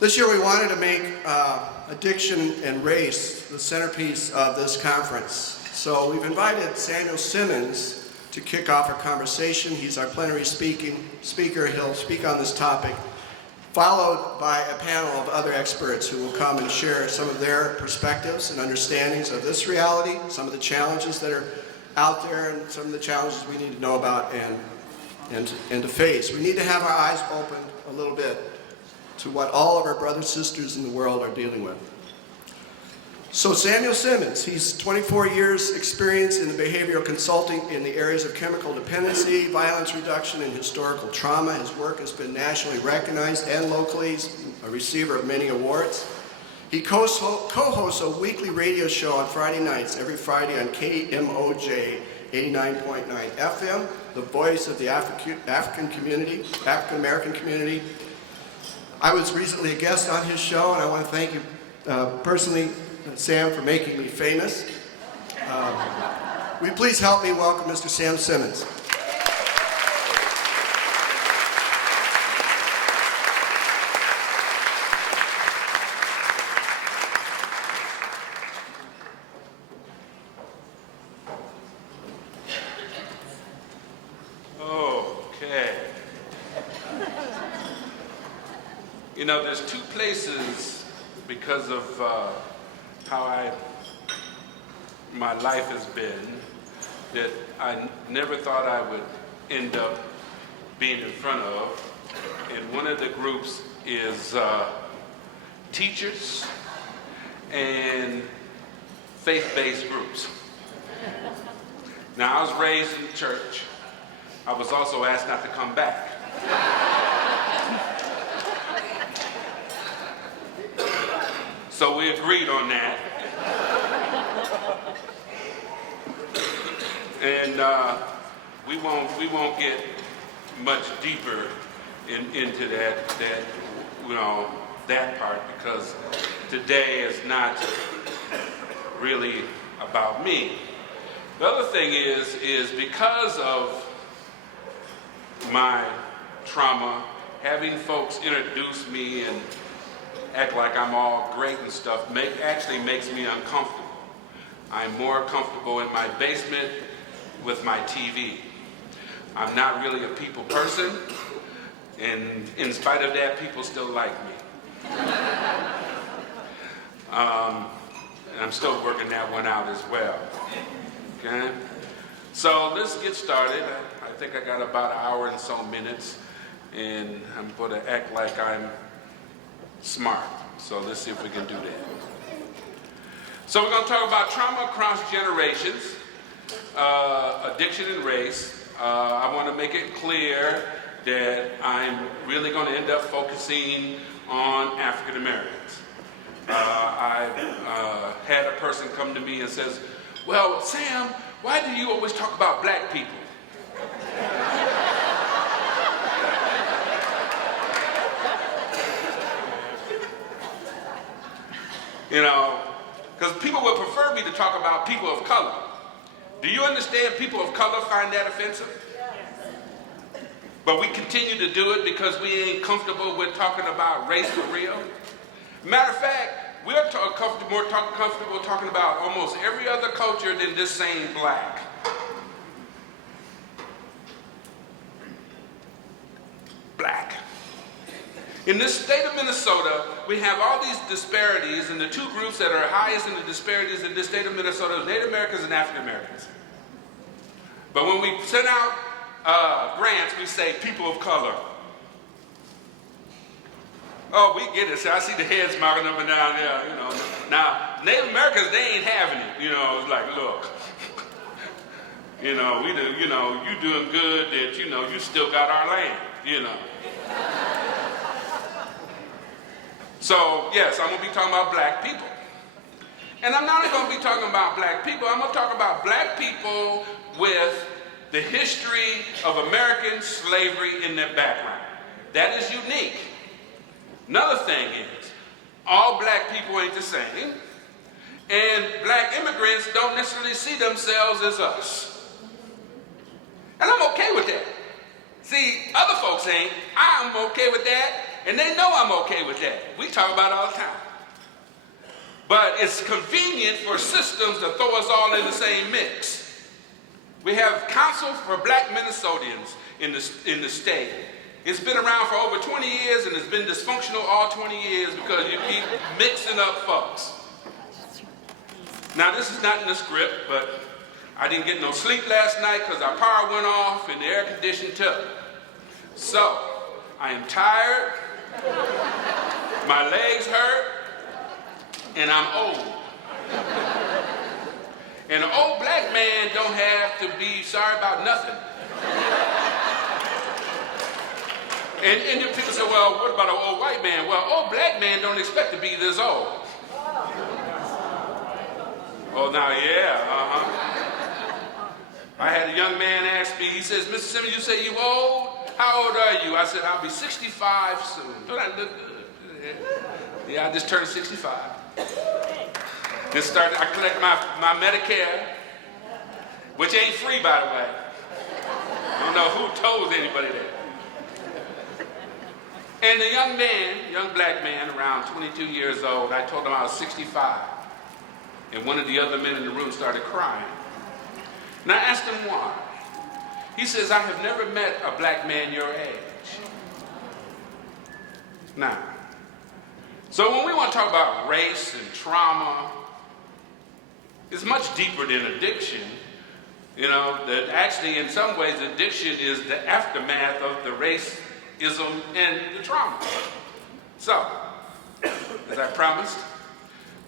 This year we wanted to make addiction and race the centerpiece of this conference. So we've invited Samuel Simmons to kick off our conversation. He's our plenary speaker. He'll speak on this topic, followed by a panel of other experts who will come and share some of their perspectives and understandings of this reality, some of the challenges that are out there, and some of the challenges we need to know about and to face. We need to have our eyes opened a little bit to what all of our brothers and sisters in the world are dealing with. So Samuel Simmons, he's 24 years experience in the behavioral consulting in the areas of chemical dependency, violence reduction, and historical trauma. His work has been nationally recognized and locally. He's a receiver of many awards. He co-hosts a weekly radio show on Friday nights, every Friday on KMOJ 89.9 FM, the voice of the African American community. I was recently a guest on his show, and I want to thank you personally, Sam, for making me famous. Will you please help me welcome Mr. Sam Simmons? You know, there's two places because of how my life has been that I never thought I would end up being in front of. And one of the groups is teachers and faith-based groups. Now, I was raised in the church. I was also asked not to come back. So we agreed on that. And we won't get much deeper into that part, because today is not really about me. The other thing is because of my trauma, having folks introduce me and act like I'm all great and stuff actually makes me uncomfortable. I'm more comfortable in my basement with my TV. I'm not really a people person, and in spite of that, people still like me. And I'm still working that one out as well. Okay? So let's get started. I think I got about an hour and so minutes, and I'm going to act like I'm smart. So let's see if we can do that. So we're going to talk about trauma across generations, addiction and race. I want to make it clear that I'm really going to end up focusing on African Americans. I had a person come to me and says, "Well, Sam, why do you always talk about black people?" You know, because people would prefer me to talk about people of color. Do you understand people of color find that offensive? Yes. But we continue to do it because we ain't comfortable with talking about race for real. Matter of fact, we're more comfortable talking about almost every other culture than this same black. Black. In this state of Minnesota, we have all these disparities, and the two groups that are highest in the disparities in this state of Minnesota are Native Americans and African Americans. But when we send out grants, we say people of color. Oh, we get it. So I see the heads marking up and down there, you know. Now, Native Americans, they ain't having it. You know, it's like, look, you know, you doing good that, you know, you still got our land, you know. So, yes, I'm going to be talking about black people. And I'm not going to be talking about black people. I'm going to talk about black people with the history of American slavery in their background. That is unique. Another thing is, all black people ain't the same, and black immigrants don't necessarily see themselves as us. And I'm okay with that. See, other folks ain't. I'm okay with that, And they know I'm okay with that. We talk about it all the time. But it's convenient for systems to throw us all in the same mix. We have Council for Black Minnesotans in the state. It's been around for over 20 years and it's been dysfunctional all 20 years because you keep mixing up folks. Now this is not in the script, but I didn't get no sleep last night because our power went off and the air conditioning took. So, I am tired, my legs hurt, and I'm old. And an old black man don't have to be sorry about nothing. And people say, well, what about an old white man? Well, old black man don't expect to be this old. Oh, now, yeah, I had a young man ask me, he says, Mr. Simmons, you say you old? How old are you? I said, I'll be 65 soon. Don't I look good? Yeah, I just turned 65. I collect my Medicare, which ain't free, by the way. I don't know who told anybody that. And the young black man, around 22 years old, I told him I was 65. And one of the other men in the room started crying. And I asked him why. He says, I have never met a black man your age. Now, so when we want to talk about race and trauma, it's much deeper than addiction. You know, that actually in some ways addiction is the aftermath of the racism and the trauma. So, as I promised,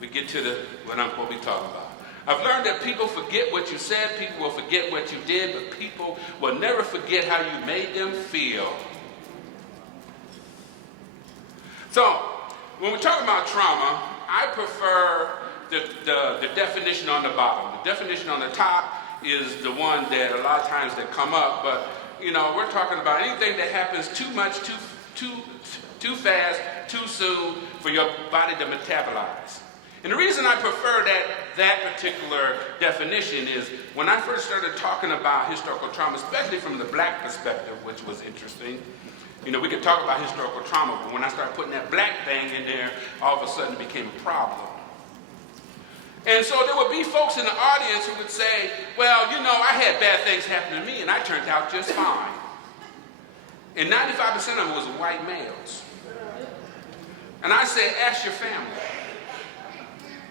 we get to what I'm going to be talking about. I've learned that people forget what you said, people will forget what you did, but people will never forget how you made them feel. So, when we talk about trauma, I prefer the definition on the bottom. The definition on the top is the one that a lot of times that come up, but you know, we're talking about anything that happens too much, too fast, too soon for your body to metabolize. And the reason I prefer that particular definition is when I first started talking about historical trauma, especially from the black perspective, which was interesting. You know, we could talk about historical trauma, but when I started putting that black thing in there, all of a sudden it became a problem. And so there would be folks in the audience who would say, well, you know, I had bad things happen to me and I turned out just fine. And 95% of them was white males. And I say, ask your family.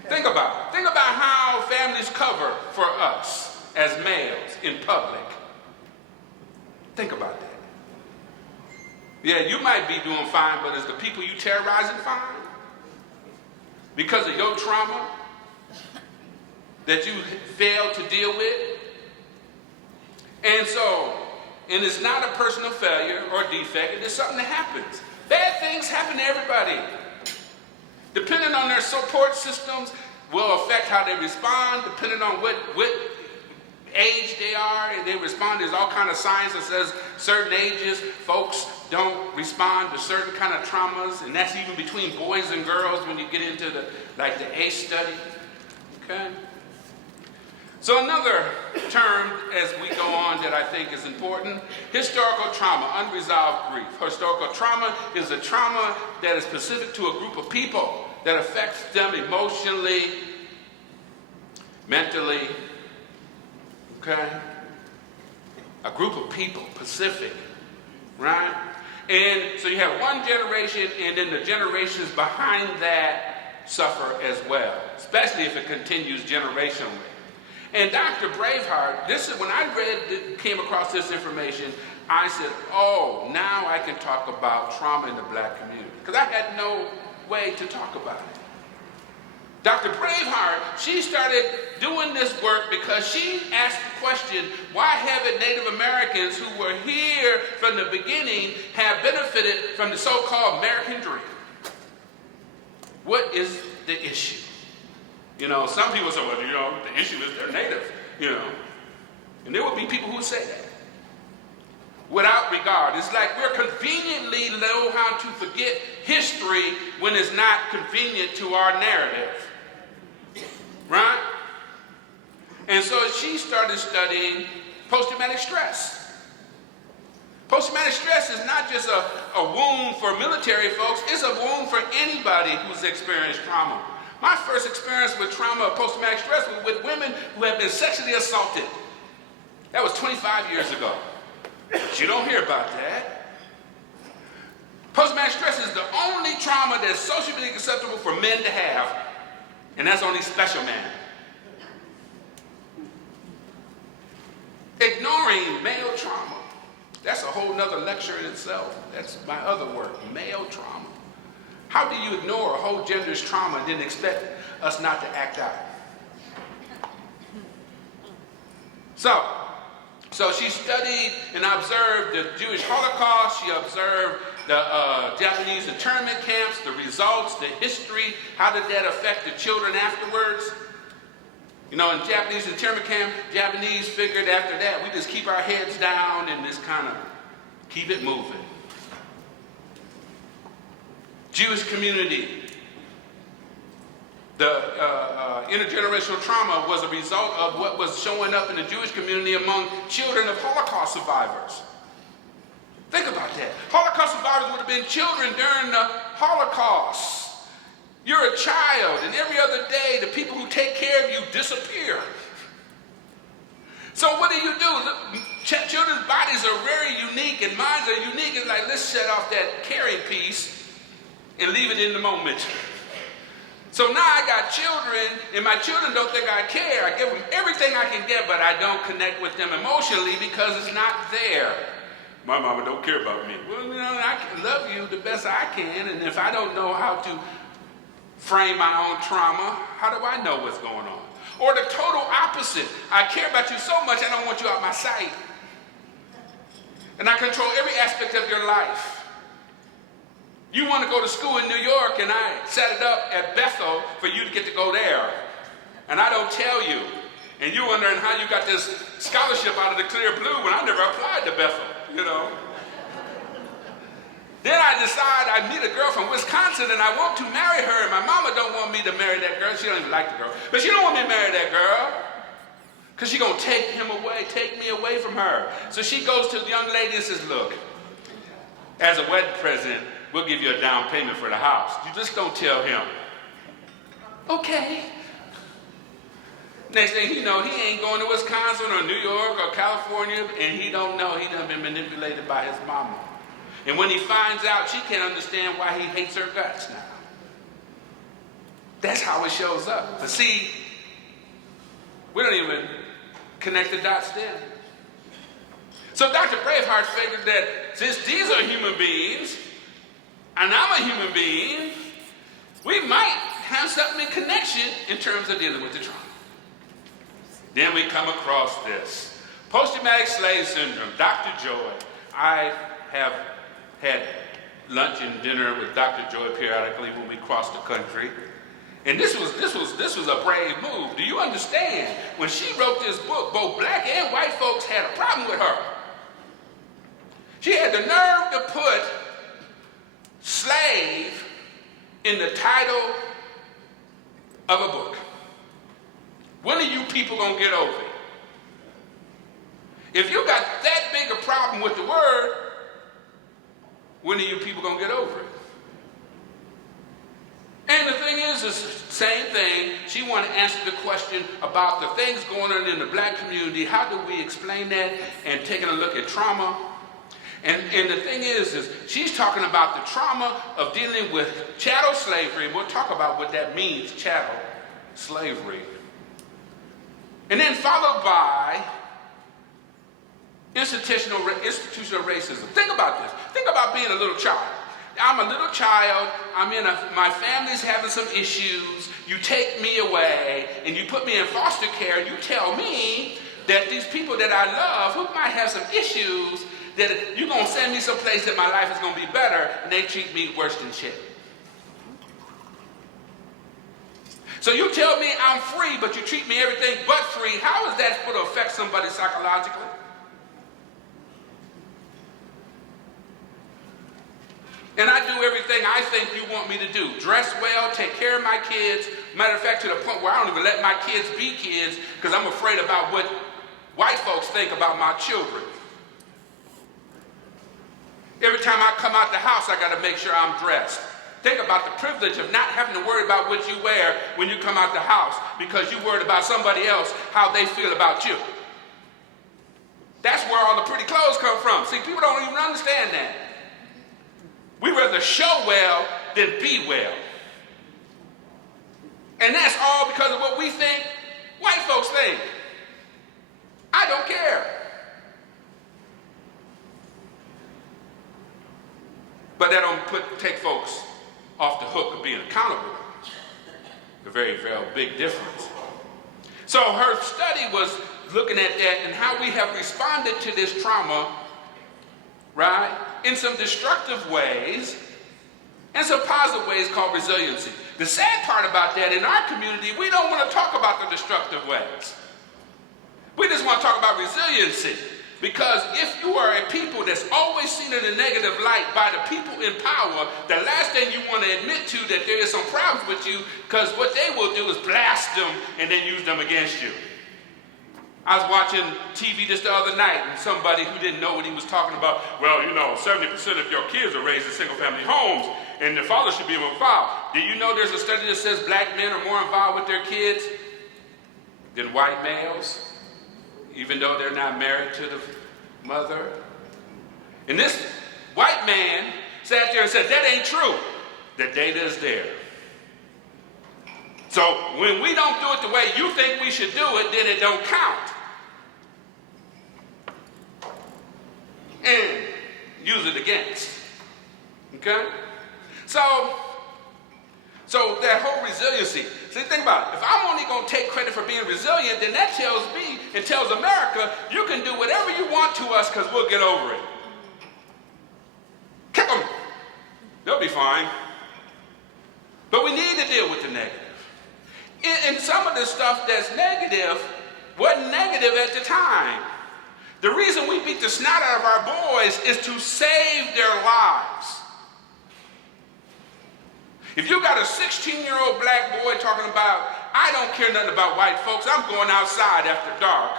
Think about it. Think about how families cover for us as males in public. Think about that. Yeah, you might be doing fine, but is the people you terrorizing fine? Because of your trauma that you failed to deal with? And so, and it's not a personal failure or defect, it is something that happens. Bad things happen to everybody. Depending on their support systems will affect how they respond, depending on what age they are, and they respond. There's all kind of science that says certain ages, folks don't respond to certain kind of traumas, and that's even between boys and girls when you get into the ACE study. Okay? So another term as we go on that I think is important, historical trauma, unresolved grief. Historical trauma is a trauma that is specific to a group of people that affects them emotionally, mentally, okay? A group of people, Pacific, right? And so you have one generation, and then the generations behind that suffer as well, especially if it continues generationally. And Dr. Braveheart, this is when I came across this information, I said, oh, now I can talk about trauma in the black community. Because I had no way to talk about it. Dr. Braveheart, she started doing this work because she asked the question, why haven't Native Americans who were here from the beginning have benefited from the so-called American dream? What is the issue? You know, some people say, well, you know, the issue is they're Native, you know. And there would be people who would say that. Without regard. It's like we're conveniently know how to forget history when it's not convenient to our narrative. Right? And so she started studying post-traumatic stress. Post-traumatic stress is not just a wound for military folks, it's a wound for anybody who's experienced trauma. My first experience with trauma, post-traumatic stress, was with women who have been sexually assaulted. That was 25 years ago. But you don't hear about that. Post-traumatic stress is the only trauma that's socially acceptable for men to have, and that's only special men. Ignoring male trauma. That's a whole nother lecture in itself. That's my other work, male trauma. How do you ignore a whole gender's trauma and then expect us not to act out? So she studied and observed the Jewish Holocaust. She observed the Japanese internment camps, the results, the history. How did that affect the children afterwards? You know, in Japanese internment camp, Japanese figured after that, we just keep our heads down and just kind of keep it moving. Jewish community. The intergenerational trauma was a result of what was showing up in the Jewish community among children of Holocaust survivors. Think about that. Holocaust survivors would have been children during the Holocaust. You're a child, and every other day, the people who take care of you disappear. So what do? Children's bodies are very unique, and minds are unique. It's like, let's shut off that carrying piece and leave it in the moment. So now I got children, and my children don't think I care. I give them everything I can get, but I don't connect with them emotionally because it's not there. My mama don't care about me. Well, you know, I can love you the best I can, and if I don't know how to frame my own trauma, how do I know what's going on? Or the total opposite. I care about you so much, I don't want you out my sight. And I control every aspect of your life. You want to go to school in New York, and I set it up at Bethel for you to get to go there. And I don't tell you. And you're wondering how you got this scholarship out of the clear blue when I never applied to Bethel, you know. Then I decide I meet a girl from Wisconsin and I want to marry her, and my mama don't want me to marry that girl. She don't even like the girl. But she don't want me to marry that girl because she's going to take me away from her. So she goes to the young lady and says, look, as a wedding present, we'll give you a down payment for the house. You just don't tell him. Okay. Next thing you know, he ain't going to Wisconsin or New York or California, and he don't know he done been manipulated by his mama. And when he finds out, she can't understand why he hates her guts now. That's how it shows up. But see, we don't even connect the dots then. So Dr. Braveheart figured that since these are human beings, and I'm a human being, we might have something in connection in terms of dealing with the trauma. Then we come across this. Post-traumatic slave syndrome, Dr. Joy. I have had lunch and dinner with Dr. Joy periodically when we cross the country. And this was a brave move. Do you understand? When she wrote this book, both black and white folks had a problem with her. She had the nerve to put slave in the title of a book. When are you people gonna get over it? If you got that big a problem with the word, when are you people gonna get over it? And the thing is the same thing. She wanted to answer the question about the things going on in the black community. How do we explain that? And taking a look at trauma. And the thing is she's talking about the trauma of dealing with chattel slavery. And we'll talk about what that means, chattel slavery. And then followed by institutional racism. Think about this. Think about being a little child. I'm a little child. My family's having some issues. You take me away and you put me in foster care. You tell me that these people that I love who might have some issues, that you're going to send me someplace that my life is going to be better, and they treat me worse than shit. So you tell me I'm free, but you treat me everything but free. How is that going to affect somebody psychologically? And I do everything I think you want me to do. Dress well, take care of my kids. Matter of fact, to the point where I don't even let my kids be kids because I'm afraid about what white folks think about my children. Every time I come out the house, I got to make sure I'm dressed. Think about the privilege of not having to worry about what you wear when you come out the house because you're worried about somebody else, how they feel about you. That's where all the pretty clothes come from. See, people don't even understand that. We rather show well than be well. And that's all because of what we think white folks think. I don't care. But that don't take folks off the hook of being accountable. A very, very big difference. So her study was looking at that and how we have responded to this trauma, right, in some destructive ways and some positive ways called resiliency. The sad part about that, in our community, we don't want to talk about the destructive ways. We just want to talk about resiliency. Because if you are a people that's always seen in a negative light by the people in power, the last thing you want to admit to that there is some problems with you, because what they will do is blast them and then use them against you. I was watching TV just the other night, and somebody who didn't know what he was talking about, well, 70% of your kids are raised in single-family homes, and the father should be involved. Do you know there's a study that says black men are more involved with their kids than white males? Even though they're not married to the mother. And this white man sat there and said, that ain't true. The data is there. So when we don't do it the way you think we should do it, then it don't count. And use it against. Okay? So that whole resiliency. See, think about it. If I'm only going to take credit for being resilient, then that tells me and tells America, you can do whatever you want to us because we'll get over it. Kick them. They'll be fine. But we need to deal with the negative. And some of the stuff that's negative wasn't negative at the time. The reason we beat the snot out of our boys is to save their lives. If you got a 16-year-old black boy talking about, I don't care nothing about white folks, I'm going outside after dark.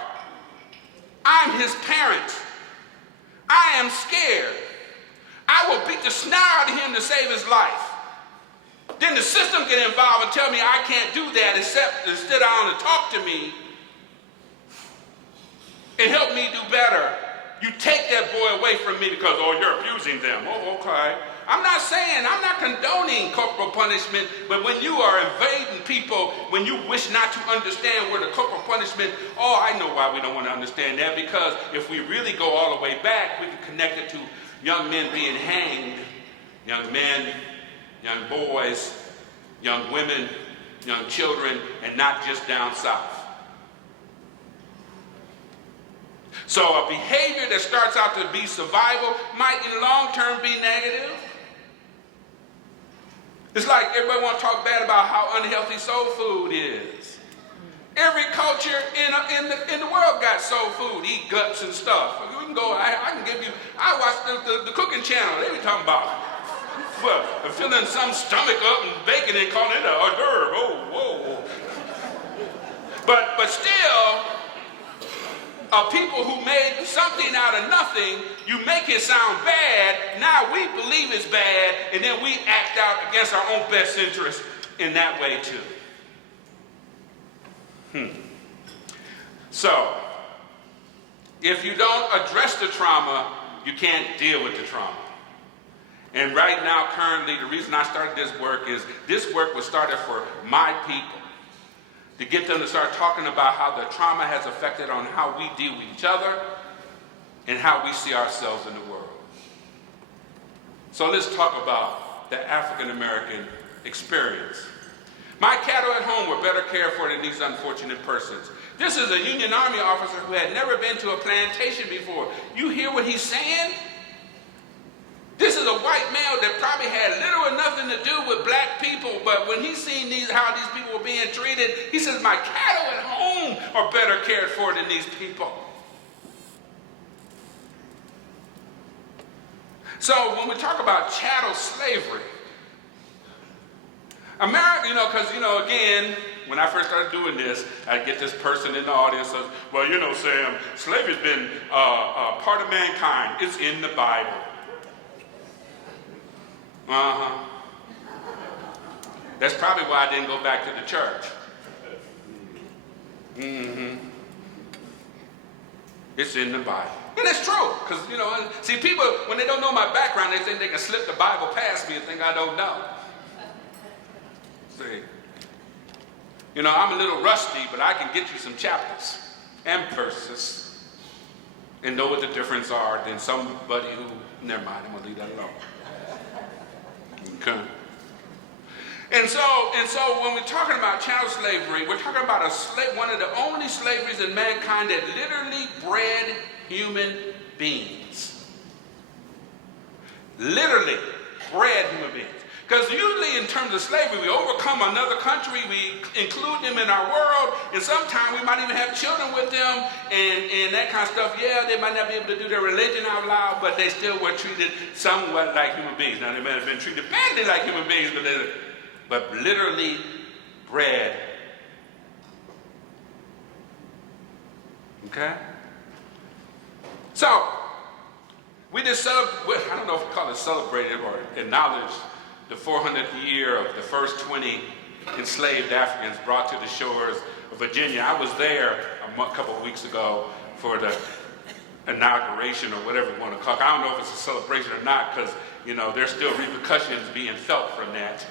I'm his parent. I am scared. I will beat the snot out of him to save his life. Then the system get involved and tell me I can't do that except to sit down and talk to me and help me do better. You take that boy away from me because, you're abusing them. Oh, okay. I'm not condoning corporal punishment, but when you are invading people, when you wish not to understand where the corporal punishment, I know why we don't want to understand that, because if we really go all the way back, we can connect it to young men being hanged, young men, young boys, young women, young children, and not just down south. So a behavior that starts out to be survival might in the long term be negative. It's like everybody want to talk bad about how unhealthy soul food is. Every culture in the world got soul food, eat guts and stuff. We can go, I can give you, I watch the cooking channel, they be talking about filling some stomach up and bacon and calling it a hors d'oeuvre. Whoa. But still, people who made something out of nothing, you make it sound bad, now we believe it's bad, and then we act out against our own best interest in that way too. So, if you don't address the trauma, you can't deal with the trauma. And right now, currently, the reason I started this work is this work was started for my people, to get them to start talking about how the trauma has affected on how we deal with each other and how we see ourselves in the world. So let's talk about the African American experience. My cattle at home were better cared for than these unfortunate persons. This is a Union Army officer who had never been to a plantation before. You hear what he's saying? This is a white male that probably had little or nothing to do with black people, but when he seen how these people were being treated, he says, my cattle at home are better cared for than these people. So when we talk about chattel slavery, America, because, again, when I first started doing this, I'd get this person in the audience says, well, Sam, slavery's been part of mankind. It's in the Bible. Uh-huh. That's probably why I didn't go back to the church. Mm-hmm. It's in the Bible. And it's true, because, see, people, when they don't know my background, they think they can slip the Bible past me and think I don't know. See, I'm a little rusty, but I can get you some chapters and verses and know what the difference are than somebody who, never mind, I'm going to leave that alone. Okay. And so when we're talking about chattel slavery, we're talking about one of the only slaveries in mankind that literally bred human beings. Literally bred human beings. Because usually in terms of slavery, we overcome another country, we include them in our world, and sometimes we might even have children with them and that kind of stuff. Yeah, they might not be able to do their religion out loud, but they still were treated somewhat like human beings. Now, they might have been treated badly like human beings, but literally bred. Okay? So, we just I don't know if we call it celebrated or acknowledged the 400th year of the first 20 enslaved Africans brought to the shores of Virginia. I was there a couple of weeks ago for the inauguration or whatever you want to call it. I don't know if it's a celebration or not because, there's still repercussions being felt from that,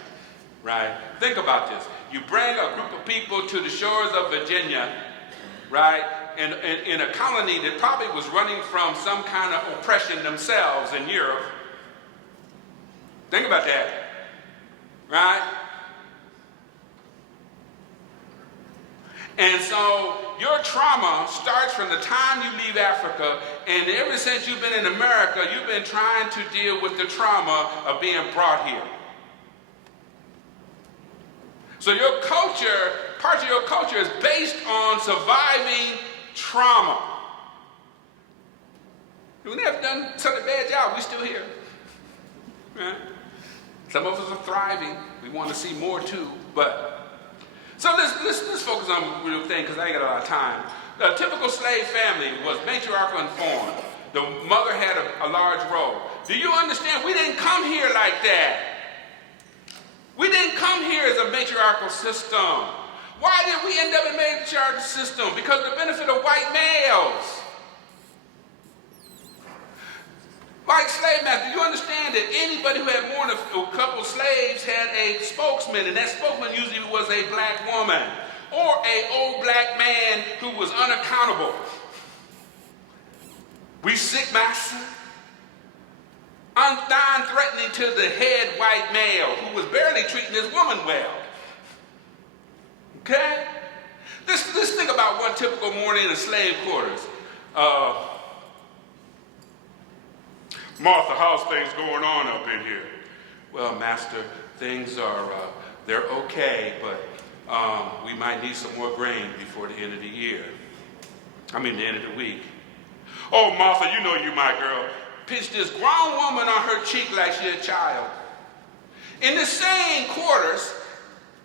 right? Think about this. You bring a group of people to the shores of Virginia, right, in a colony that probably was running from some kind of oppression themselves in Europe. Think about that. Right? And so your trauma starts from the time you leave Africa, and ever since you've been in America, you've been trying to deal with the trauma of being brought here. So your culture, parts of your culture is based on surviving trauma. We never done such a bad job, we're still here. Right? Some of us are thriving. We want to see more too. So let's focus on a real thing because I ain't got a lot of time. A typical slave family was matriarchal and formed. The mother had a large role. Do you understand? We didn't come here like that. We didn't come here as a matriarchal system. Why did we end up in a matriarchal system? Because of the benefit of white males. Like slave master, you understand that anybody who had more than a couple slaves had a spokesman, and that spokesman usually was a black woman or an old black man who was unaccountable. We sick master, non-threatening to the head white male who was barely treating his woman well. Okay? Let's think about one typical morning in the slave quarters. Martha, how's things going on up in here? Well, master, things are, they're okay, but we might need some more grain before the end of the year. The end of the week. Oh, Martha, you know you my girl. Pinch this grown woman on her cheek like she a child. In the same quarters,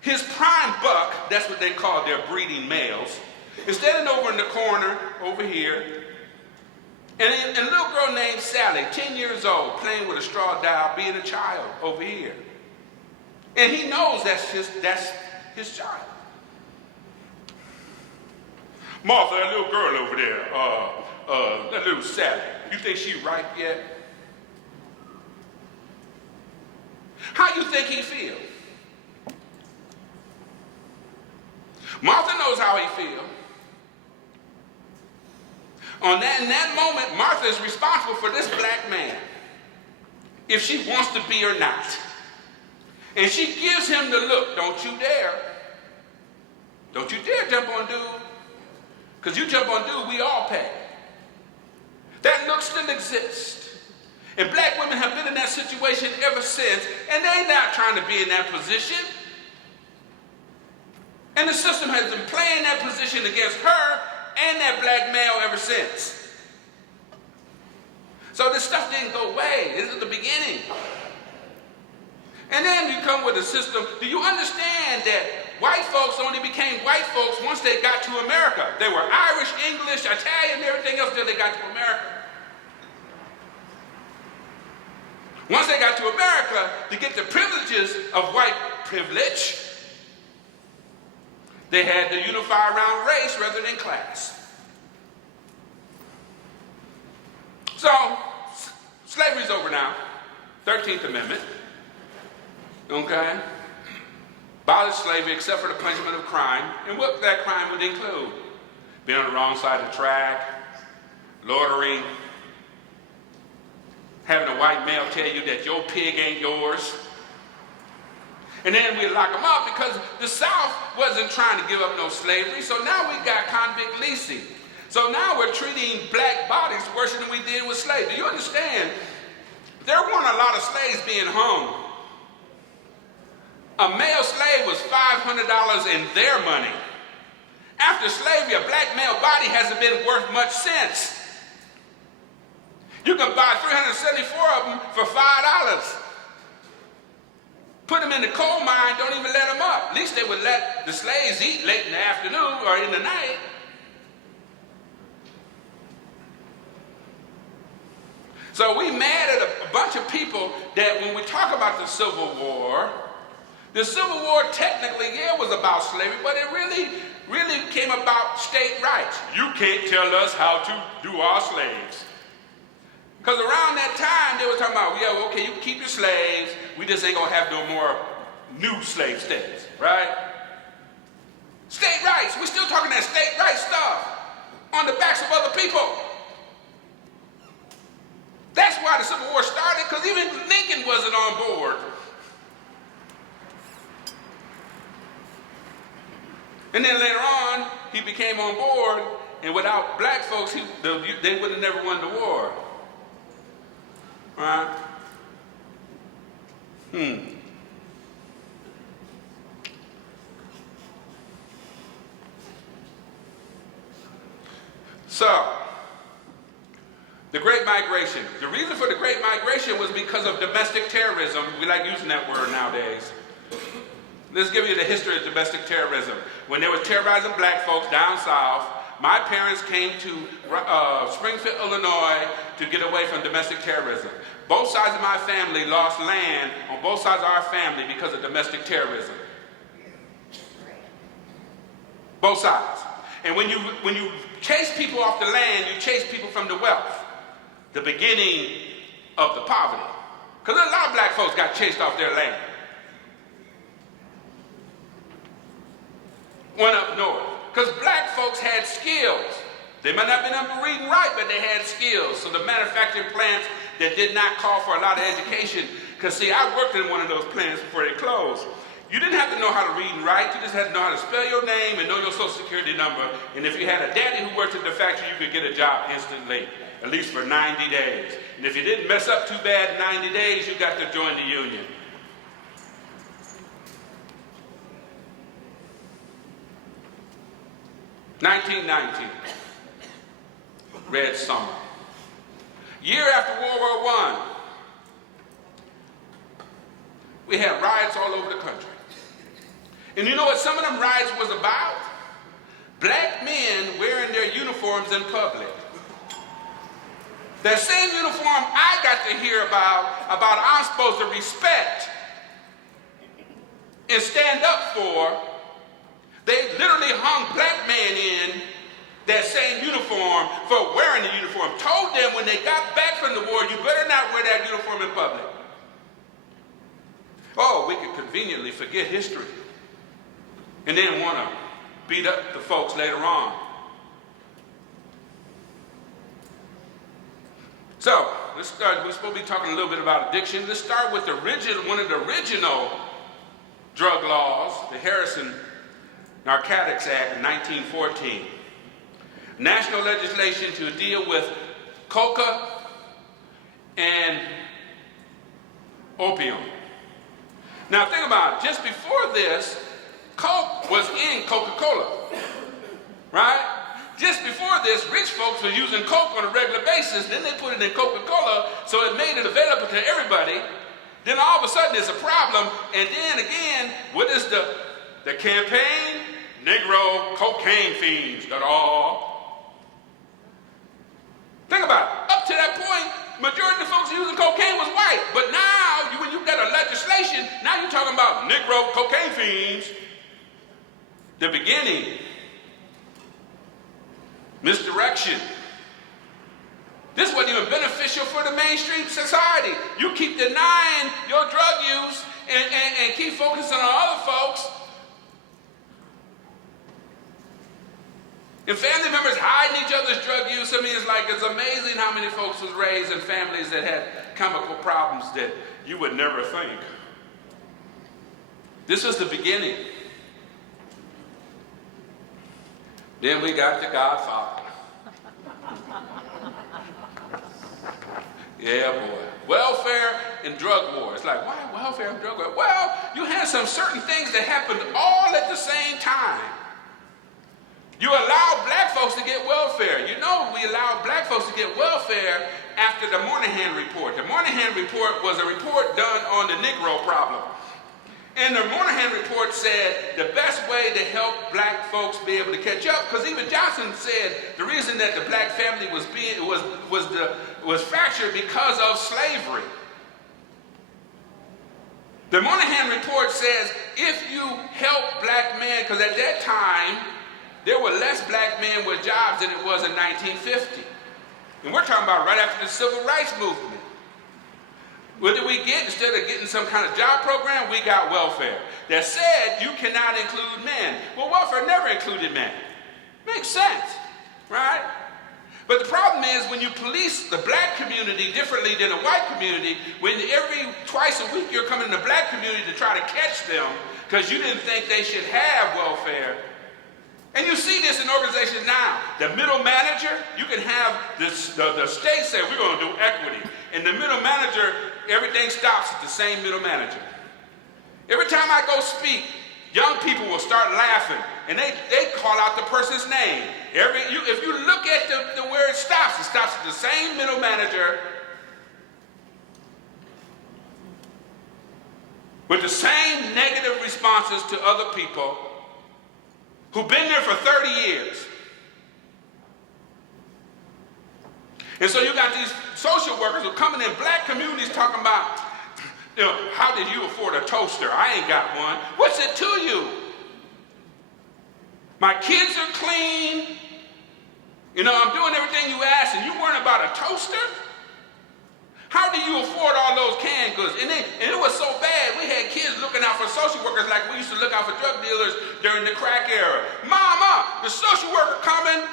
his prime buck, that's what they call their breeding males, is standing over in the corner, over here, and a little girl named Sally, 10 years old, playing with a straw doll, being a child over here. And he knows that's his child. Martha, that little girl over there, that little Sally, you think she ripe yet? How you think he feel? Martha knows how he feel. In that moment, Martha is responsible for this black man, if she wants to be or not. And she gives him the look, don't you dare. Don't you dare jump on dude. Because you jump on dude, we all pay. That look still exists. And black women have been in that situation ever since, and they're not trying to be in that position. And the system has been playing that position against her and that black male ever since. So this stuff didn't go away. This is the beginning. And then you come with a system. Do you understand that white folks only became white folks once they got to America? They were Irish, English, Italian, everything else till they got to America. Once they got to America, to get the privileges of white privilege, they had to unify around race rather than class. So, slavery's over now. 13th Amendment. Okay? Abolish slavery except for the punishment of crime, and what that crime would include. Being on the wrong side of the track, loitering, having a white male tell you that your pig ain't yours. And then we lock them up because the South wasn't trying to give up no slavery, so now we got convict leasing. So now we're treating black bodies worse than we did with slaves. Do you understand? There weren't a lot of slaves being hung. A male slave was $500 in their money. After slavery, a black male body hasn't been worth much since. You can buy 374 of them for $5. Put them in the coal mine, don't even let them up. At least they would let the slaves eat late in the afternoon or in the night. So we mad at a bunch of people that when we talk about the Civil War technically, yeah, was about slavery, but it really came about state rights. You can't tell us how to do our slaves. Because around that time, they were talking about, yeah, okay, you can keep your slaves, we just ain't gonna have no more new slave states, right? State rights, we're still talking that state rights stuff on the backs of other people. That's why the Civil War started, because even Lincoln wasn't on board. And then later on, he became on board, and without black folks, they would have never won the war. Right? So, the Great Migration. The reason for the Great Migration was because of domestic terrorism. We like using that word nowadays. Let's give you the history of domestic terrorism. When they were terrorizing black folks down south, my parents came to Springfield, Illinois to get away from domestic terrorism. Both sides of my family lost land on both sides of our family because of domestic terrorism. Both sides. And when you chase people off the land, you chase people from the wealth. The beginning of the poverty. Because a lot of black folks got chased off their land. Went up north. Because black folks had skills. They might not have been able to read and write, but they had skills. So the manufacturing plants that did not call for a lot of education, because see, I worked in one of those plants before they closed. You didn't have to know how to read and write, you just had to know how to spell your name and know your social security number. And if you had a daddy who worked at the factory, you could get a job instantly, at least for 90 days. And if you didn't mess up too bad in 90 days, you got to join the union. (1919) Red Summer. Year after World War I, we had riots all over the country. And you know what some of them riots was about? Black men wearing their uniforms in public. That same uniform I got to hear about I'm supposed to respect and stand up for, they literally hung black men in that same uniform for wearing the uniform. Told them when they got back from the war, you better not wear that uniform in public. Oh, we could conveniently forget history and then want to beat up the folks later on. So, let's start. We're supposed to be talking a little bit about addiction. Let's start with one of the original drug laws, the Harrison Narcotics Act in 1914. National legislation to deal with coca and opium. Now think about it. Just before this, Coke was in Coca-Cola, right? Just before this, rich folks were using Coke on a regular basis. Then they put it in Coca-Cola, so it made it available to everybody. Then all of a sudden there's a problem, and then again, what is the campaign? Negro cocaine fiends. Think about it. Up to that point, majority of the folks using cocaine was white. But now, when you got a legislation, now you're talking about Negro cocaine fiends. The beginning. Misdirection. This wasn't even beneficial for the mainstream society. You keep denying your drug use and keep focusing on other folks. And family members hiding each other's drug use. I mean, it's amazing how many folks was raised in families that had chemical problems that you would never think. This was the beginning. Then we got the Godfather. Yeah, boy. Welfare and drug war. It's like, why welfare and drug war? Well, you had some certain things that happened all at the same time. You allowed black folks to get welfare. You know, we allowed black folks to get welfare after the Moynihan Report. The Moynihan Report was a report done on the Negro problem. And the Moynihan Report said the best way to help black folks be able to catch up, because even Johnson said the reason that the black family was fractured because of slavery. The Moynihan Report says if you help black men, because at that time there were less black men with jobs than it was in 1950. And we're talking about right after the Civil Rights Movement. What did we get? Instead of getting some kind of job program, we got welfare that said you cannot include men. Well, welfare never included men. Makes sense, right? But the problem is when you police the black community differently than the white community, when twice a week you're coming to the black community to try to catch them because you didn't think they should have welfare. And you see this in organizations now. The middle manager, you can have this, the state say, we're going to do equity. And the middle manager, everything stops at the same middle manager. Every time I go speak, young people will start laughing. And they call out the person's name. If you look at the where it stops at the same middle manager with the same negative responses to other people who've been there for 30 years. And so you got these social workers who are coming in black communities talking about, how did you afford a toaster? I ain't got one. What's it to you? My kids are clean. I'm doing everything you asked, and you weren't about a toaster? How do you afford all those canned goods? And it was so bad, we had kids looking out for social workers like we used to look out for drug dealers during the crack era. Mama, the social worker coming.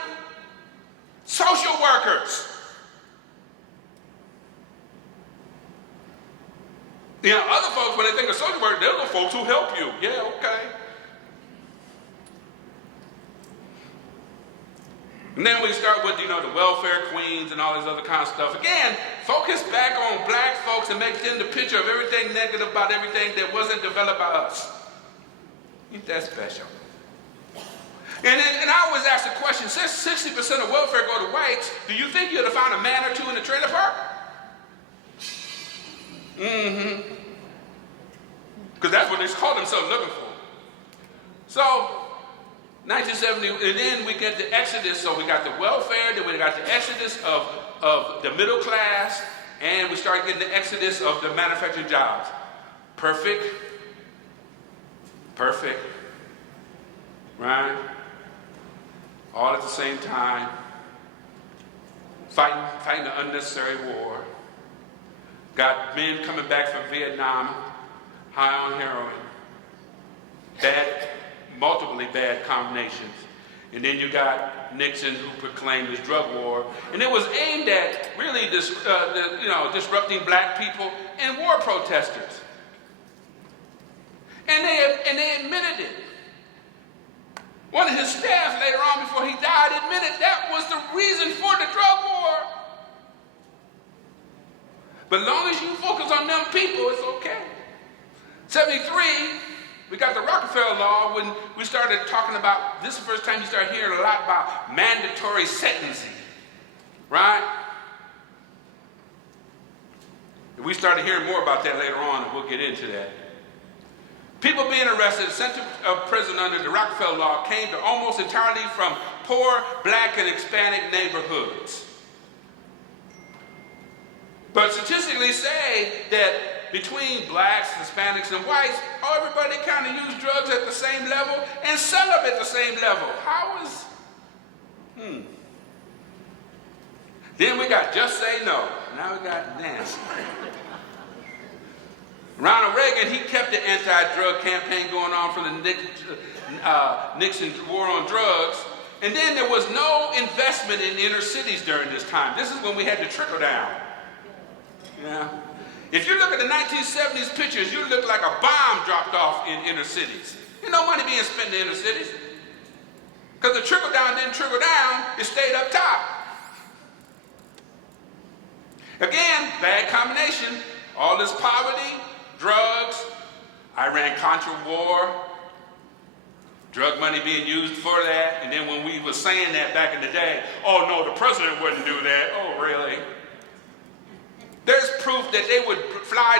Social workers. Other folks, when they think of social workers, they're the folks who help you. Yeah, okay. And then we start with, the welfare queens and all this other kind of stuff. Again, focus back on black folks and make them the picture of everything negative about everything that wasn't developed by us. Ain't that special? And I always ask the question, since 60% of welfare go to whites, do you think you'd have found a man or two in the trailer park? Mm-hmm. Because that's what they call themselves looking for. So, 1970, and then we get the exodus. So we got the welfare, then we got the exodus of the middle class, and we start getting the exodus of the manufacturing jobs. Perfect, right? All at the same time, fighting the unnecessary war. Got men coming back from Vietnam, high on heroin, multiply bad combinations. And then you got Nixon, who proclaimed his drug war. And it was aimed at really disrupting black people and war protesters. And they admitted it. One of his staff later on before he died admitted that was the reason for the drug war. But as long as you focus on them people, it's okay. 73, we got the Rockefeller Law when we started talking about, this is the first time you start hearing a lot about mandatory sentencing, right? And we started hearing more about that later on, and we'll get into that. People being arrested, sent to prison under the Rockefeller Law came to almost entirely from poor black and Hispanic neighborhoods. But statistically say that between blacks, Hispanics, and whites, everybody kind of use drugs at the same level and sell them at the same level. How is... Then we got Just Say No. Now we got Nancy. Ronald Reagan, he kept the anti-drug campaign going on from the Nixon war on drugs. And then there was no investment in inner cities during this time. This is when we had to trickle down. Yeah. If you look at the 1970s pictures, you look like a bomb dropped off in inner cities. There's no money being spent in the inner cities. Because the trickle down didn't trickle down, it stayed up top. Again, bad combination. All this poverty, drugs, Iran-Contra war, drug money being used for that. And then when we were saying that back in the day, oh no, the president wouldn't do that. Oh, really? There's proof that they would fly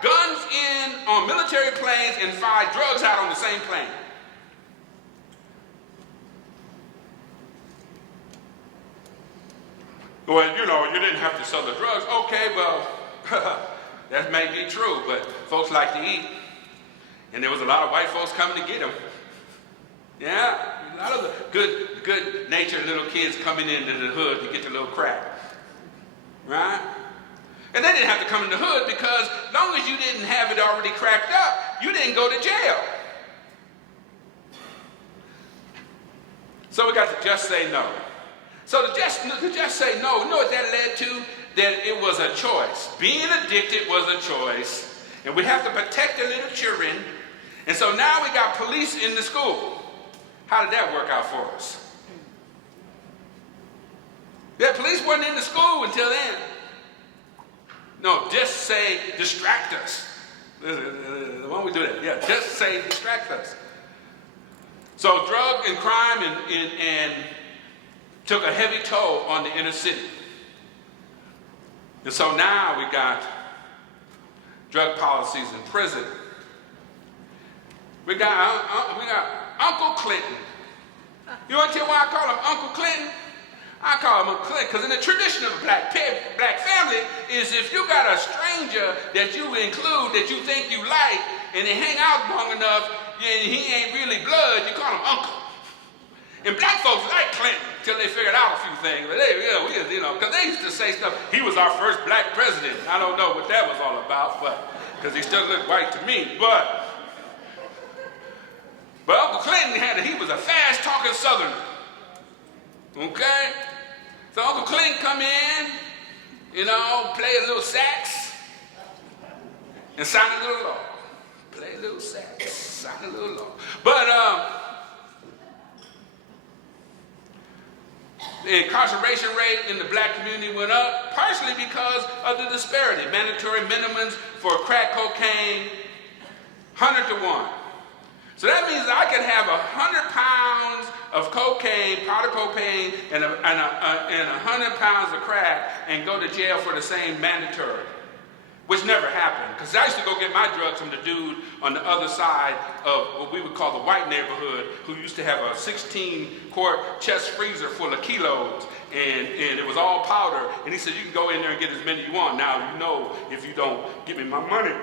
guns in on military planes and fly drugs out on the same plane. Well, you know, you didn't have to sell the drugs. Okay, well, that may be true, but folks like to eat. And there was a lot of white folks coming to get them. Yeah, a lot of the good-natured little kids coming into the hood to get the little crack. Right? And they didn't have to come in the hood because as long as you didn't have it already cracked up, you didn't go to jail. So we got to just say no. So to just say no, you know what that led to? That it was a choice. Being addicted was a choice. And we have to protect the little children. And so now we got police in the school. How did that work out for us? Yeah, police wasn't in the school until then. No, just say distract us. Why don't we do that? Yeah, just say distract us. So drug and crime and took a heavy toll on the inner city. And so now we got drug policies in prison. We got Uncle Clinton. You want to tell why I call him Uncle Clinton? I call him Uncle Clinton because in the tradition of a black family is if you got a stranger that you include that you think you like and they hang out long enough and he ain't really blood, you call him Uncle. And black folks like Clinton until they figured out a few things. But they, because they used to say stuff. He was our first black president. I don't know what that was all about, but because he still looked white to me. But Uncle Clinton he was a fast-talking Southerner. Okay? So Uncle Clinton come in, play a little sax, and sign a little law. Play a little sax, sign a little law. But the incarceration rate in the black community went up, partially because of the disparity. Mandatory minimums for crack cocaine, 100 to 1. So that means I could have 100 pounds of cocaine, powder cocaine, and 100 pounds of crack and go to jail for the same mandatory, which never happened. Because I used to go get my drugs from the dude on the other side of what we would call the white neighborhood, who used to have a 16-quart chest freezer full of kilos, and it was all powder. And he said, you can go in there and get as many you want. Now, if you don't give me my money,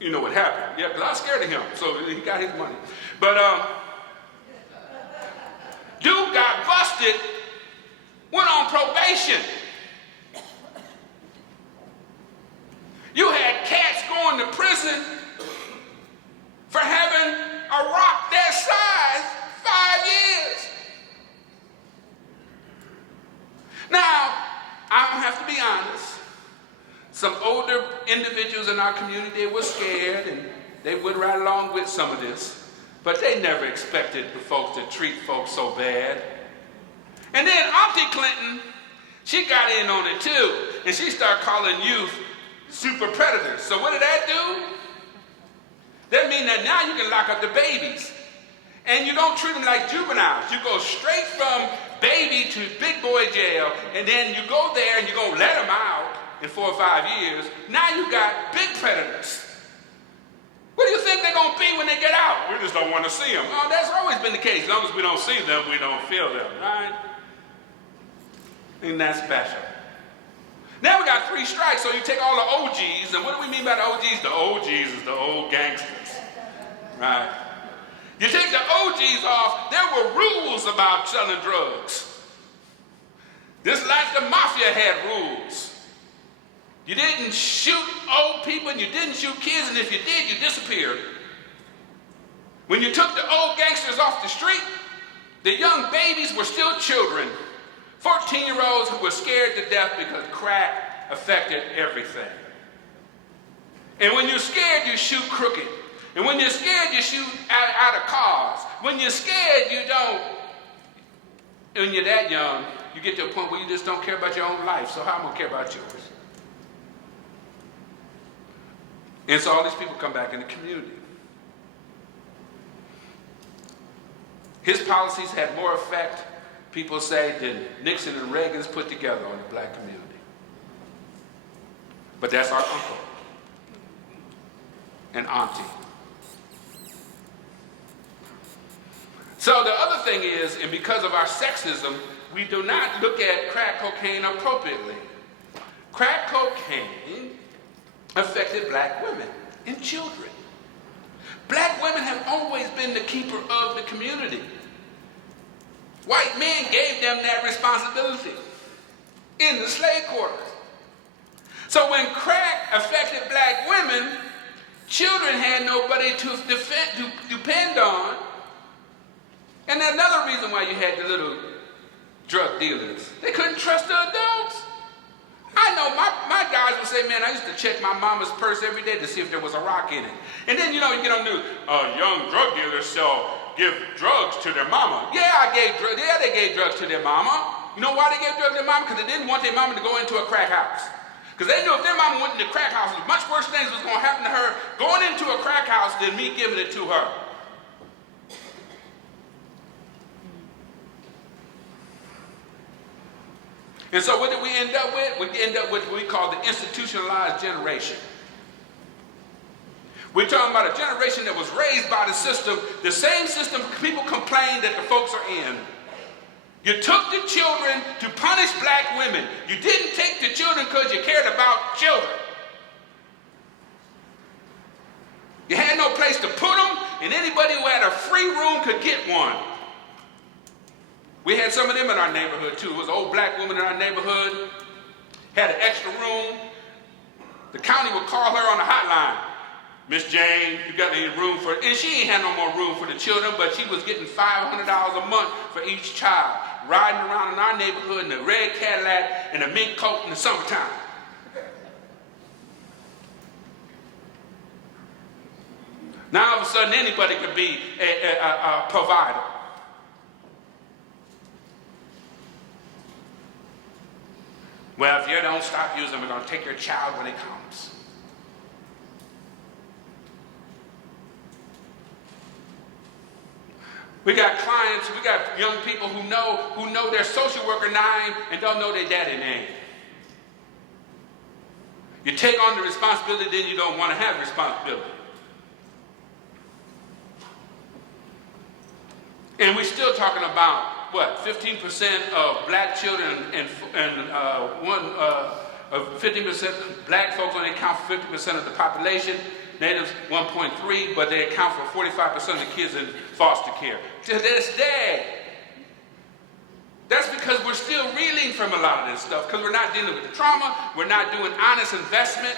you know what happened. Yeah, because I was scared of him, so he got his money. But dude got busted, went on probation. You had cats going to prison for having a rock that size 5 years. Now, I don't have to be honest. Some older individuals in our community, they were scared and they would ride along with some of this, but they never expected the folks to treat folks so bad. And then Auntie Clinton, she got in on it too, and she started calling youth super predators. So what did that do? That means that now you can lock up the babies, and you don't treat them like juveniles. You go straight from baby to big boy jail, and then you go there and you're going to let them out in 4 or 5 years. Now you got big predators. What do you think they're going to be when they get out? We just don't want to see them. Oh, that's always been the case. As long as we don't see them, we don't feel them, right? Ain't that special? Now we got 3 strikes, so you take all the OGs, and what do we mean by the OGs? The OGs is the old gangsters, right? You take the OGs off, there were rules about selling drugs. Just like the mafia had rules. You didn't shoot old people and you didn't shoot kids, and if you did, you disappeared. When you took the old gangsters off the street, the young babies were still children. 14-year-olds who were scared to death because crack affected everything. And when you're scared, you shoot crooked. And when you're scared, you shoot out of cars. When you're scared, you don't. When you're that young, you get to a point where you just don't care about your own life. So how am I going to care about yours? And so all these people come back in the community. His policies had more effect, people say, than Nixon and Reagan's put together on the black community. But that's our uncle and auntie. So the other thing is, and because of our sexism, we do not look at crack cocaine appropriately. Crack cocaine affected black women and children. Black women have always been the keeper of the community. White men gave them that responsibility in the slave quarters. So when crack affected black women, children had nobody to depend on. And another reason why you had the little drug dealers, they couldn't trust the adults. I know my guys would say, man, I used to check my mama's purse every day to see if there was a rock in it. And then, you get on the news, young drug dealers give drugs to their mama. Yeah, they gave drugs to their mama. You know why they gave drugs to their mama? Because they didn't want their mama to go into a crack house. Because they knew if their mama went into a crack house, much worse things was going to happen to her going into a crack house than me giving it to her. And so what did we end up with? We end up with what we call the institutionalized generation. We're talking about a generation that was raised by the system, the same system people complain that the folks are in. You took the children to punish black women. You didn't take the children because you cared about children. You had no place to put them, and anybody who had a free room could get one. We had some of them in our neighborhood too. It was an old black woman in our neighborhood, had an extra room. The county would call her on the hotline. Miss Jane, you got any room for it? And she ain't had no more room for the children, but she was getting $500 a month for each child, riding around in our neighborhood in a red Cadillac and a mink coat in the summertime. Now all of a sudden anybody could be a provider. Well, if you don't stop using them, we're going to take your child when it comes. We got clients, we got young people who know their social worker name and don't know their daddy name. You take on the responsibility, then you don't want to have responsibility. And we're still talking about, 15% of black children and 15% black folks only account for 50% of the population. Natives 1.3, but they account for 45% of the kids in foster care. To this day, that's because we're still reeling from a lot of this stuff, because we're not dealing with the trauma, we're not doing honest investment.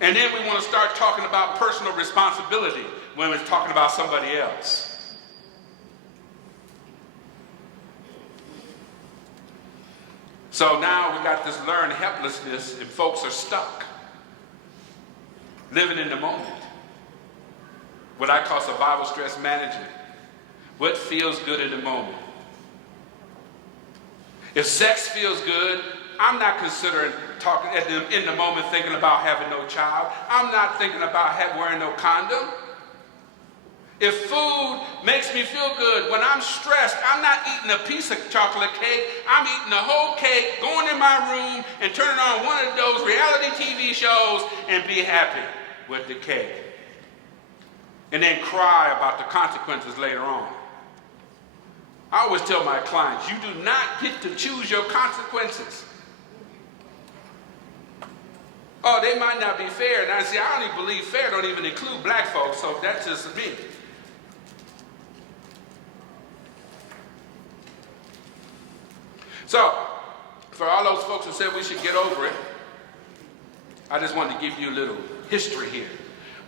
And then we want to start talking about personal responsibility when we're talking about somebody else. So now we got this learned helplessness and folks are stuck, living in the moment. What I call survival stress management. What feels good in the moment? If sex feels good, I'm not considering talking in the moment thinking about having no child. I'm not thinking about wearing no condom. If food makes me feel good, when I'm stressed, I'm not eating a piece of chocolate cake. I'm eating the whole cake, going in my room and turning on one of those reality TV shows and be happy with the cake. And then cry about the consequences later on. I always tell my clients, you do not get to choose your consequences. Oh, they might not be fair. And I say, I don't even believe fair don't even include black folks, so that's just me. So, for all those folks who said we should get over it, I just wanted to give you a little history here.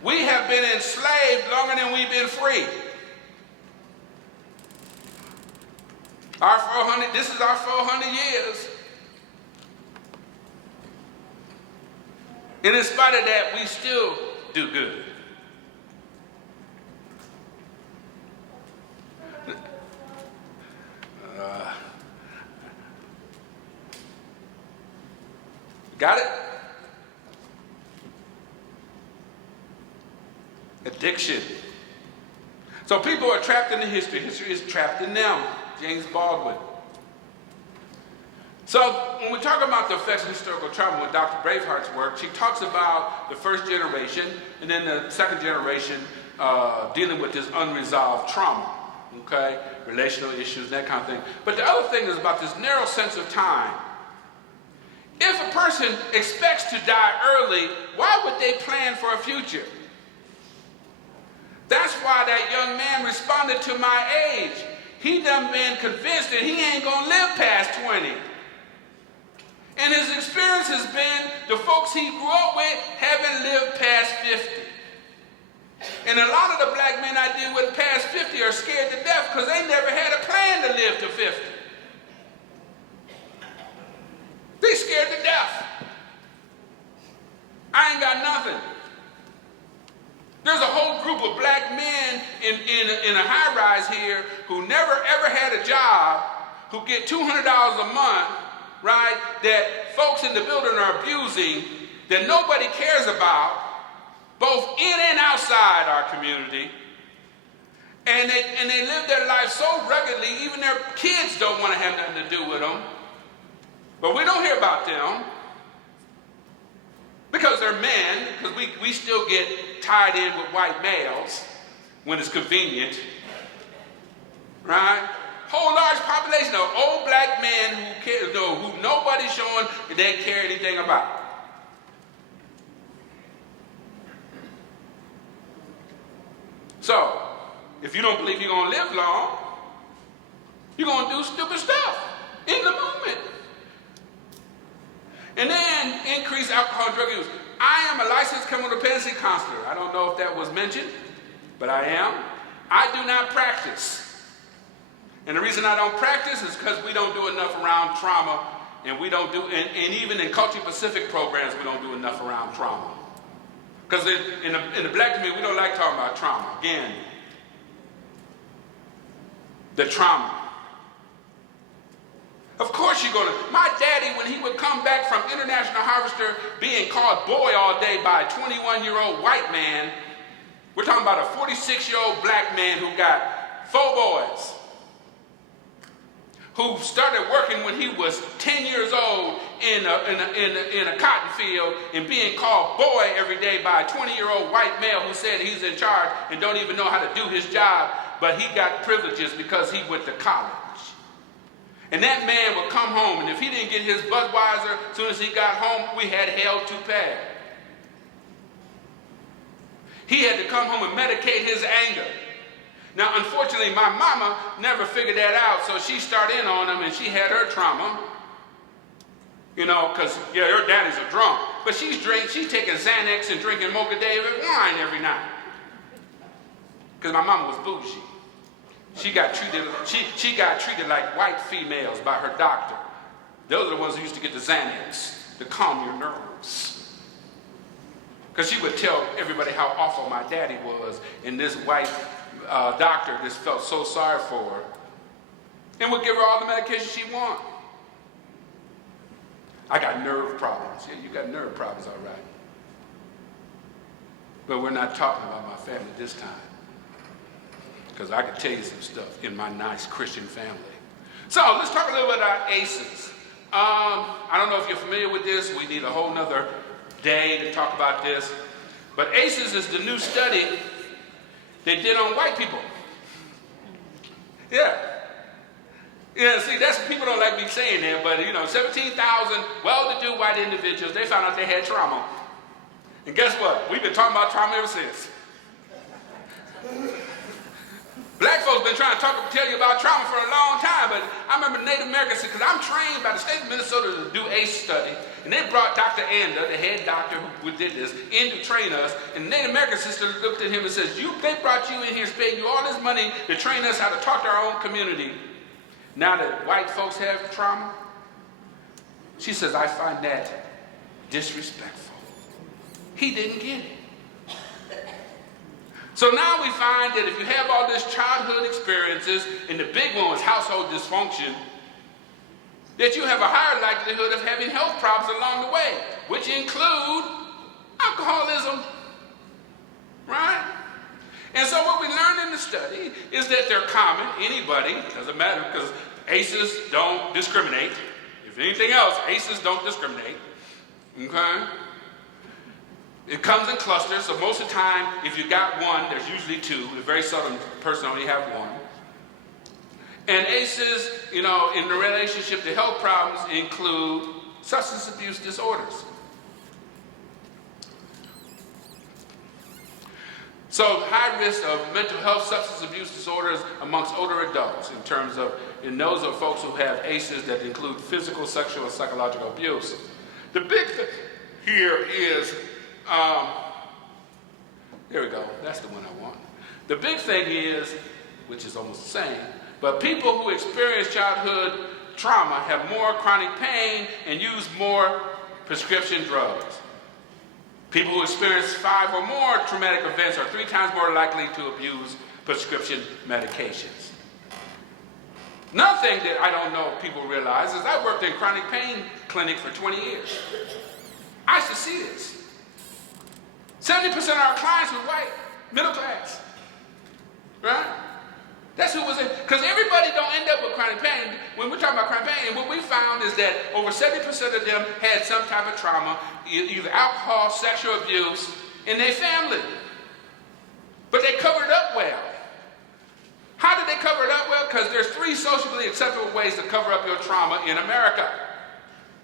We have been enslaved longer than we've been free. This is our 400 years. And in spite of that, we still do good. Got it? Addiction. So people are trapped in the history. History is trapped in them. James Baldwin. So when we talk about the effects of historical trauma with Dr. Braveheart's work, she talks about the first generation and then the second generation dealing with this unresolved trauma, okay? Relational issues, that kind of thing. But the other thing is about this narrow sense of time. If a person expects to die early, why would they plan for a future? That's why that young man responded to my age. He done been convinced that he ain't gonna live past 20. And his experience has been the folks he grew up with haven't lived past 50. And a lot of the black men I deal with past 50 are scared to death because they never had a plan to live to 50. They scared to death. I ain't got nothing. There's a whole group of black men in a high-rise here who never ever had a job, who get $200 a month, right, that folks in the building are abusing, that nobody cares about, both in and outside our community. And they live their life so ruggedly, even their kids don't want to have nothing to do with them. But we don't hear about them because they're men, because we still get tied in with white males when it's convenient, right? Whole large population of old black men who nobody's showing that they care anything about. So, if you don't believe you're going to live long, you're going to do stupid stuff in the moment. And then increase alcohol and drug use. I am a licensed criminal dependency counselor. I don't know if that was mentioned, but I am. I do not practice. And the reason I don't practice is because we don't do enough around trauma, and we don't do, and even in Culture Pacific programs, we don't do enough around trauma. Because in the black community, we don't like talking about trauma. Again, the trauma. Of course you're going to. My daddy, when he would come back from International Harvester being called boy all day by a 21-year-old white man, we're talking about a 46-year-old black man who got 4 boys, who started working when he was 10 years old in a cotton field and being called boy every day by a 20-year-old white male who said he's in charge and don't even know how to do his job, but he got privileges because he went to college. And that man would come home, and if he didn't get his Budweiser as soon as he got home, we had hell to pay. He had to come home and medicate his anger. Now, unfortunately, my mama never figured that out, so she started in on him, and she had her trauma. You know, because, yeah, her daddy's a drunk. But she's taking Xanax and drinking Mocha David wine every night. Because my mama was bougie. She got treated like white females by her doctor. Those are the ones who used to get the Xanax to calm your nerves. Because she would tell everybody how awful my daddy was, and this white doctor just felt so sorry for her and would give her all the medication she wanted. I got nerve problems. Yeah, you got nerve problems, all right. But we're not talking about my family this time, because I can tell you some stuff in my nice Christian family. So let's talk a little bit about ACEs. I don't know if you're familiar with this. We need a whole nother day to talk about this. But ACEs is the new study they did on white people. Yeah. Yeah, see, that's people don't like me saying that, but 17,000 well-to-do white individuals, they found out they had trauma. And guess what? We've been talking about trauma ever since. Black folks been trying to tell you about trauma for a long time, but I remember Native Americans, because I'm trained by the state of Minnesota to do ACE study, and they brought Dr. Anda, the head doctor who did this, in to train us, and the Native American sister looked at him and says, they brought you in here, paid you all this money to train us how to talk to our own community. Now that white folks have trauma, she says, I find that disrespectful. He didn't get it. So now we find that if you have all these childhood experiences, and the big one was household dysfunction, that you have a higher likelihood of having health problems along the way, which include alcoholism, right? And so what we learned in the study is that they're common. Anybody, doesn't matter, because ACEs don't discriminate. If anything else, ACEs don't discriminate, okay? It comes in clusters, so most of the time, if you got one, there's usually two. A very seldom person only have one. And ACEs, in the relationship to health problems include substance abuse disorders. So high risk of mental health substance abuse disorders amongst older adults and those are folks who have ACEs that include physical, sexual, and psychological abuse. The big thing here is, there we go, that's the one I want. The big thing is, which is almost the same, but people who experience childhood trauma have more chronic pain and use more prescription drugs. People who experience 5 or more traumatic events are 3 times more likely to abuse prescription medications. Another thing that I don't know if people realize is I worked in chronic pain clinic for 20 years. I used to see this. 70% of our clients were white, middle class, right? That's who was in, because everybody don't end up with chronic pain. When we're talking about chronic pain, and what we found is that over 70% of them had some type of trauma, either alcohol, sexual abuse, in their family. But they covered it up well. How did they cover it up well? Because there's 3 socially acceptable ways to cover up your trauma in America: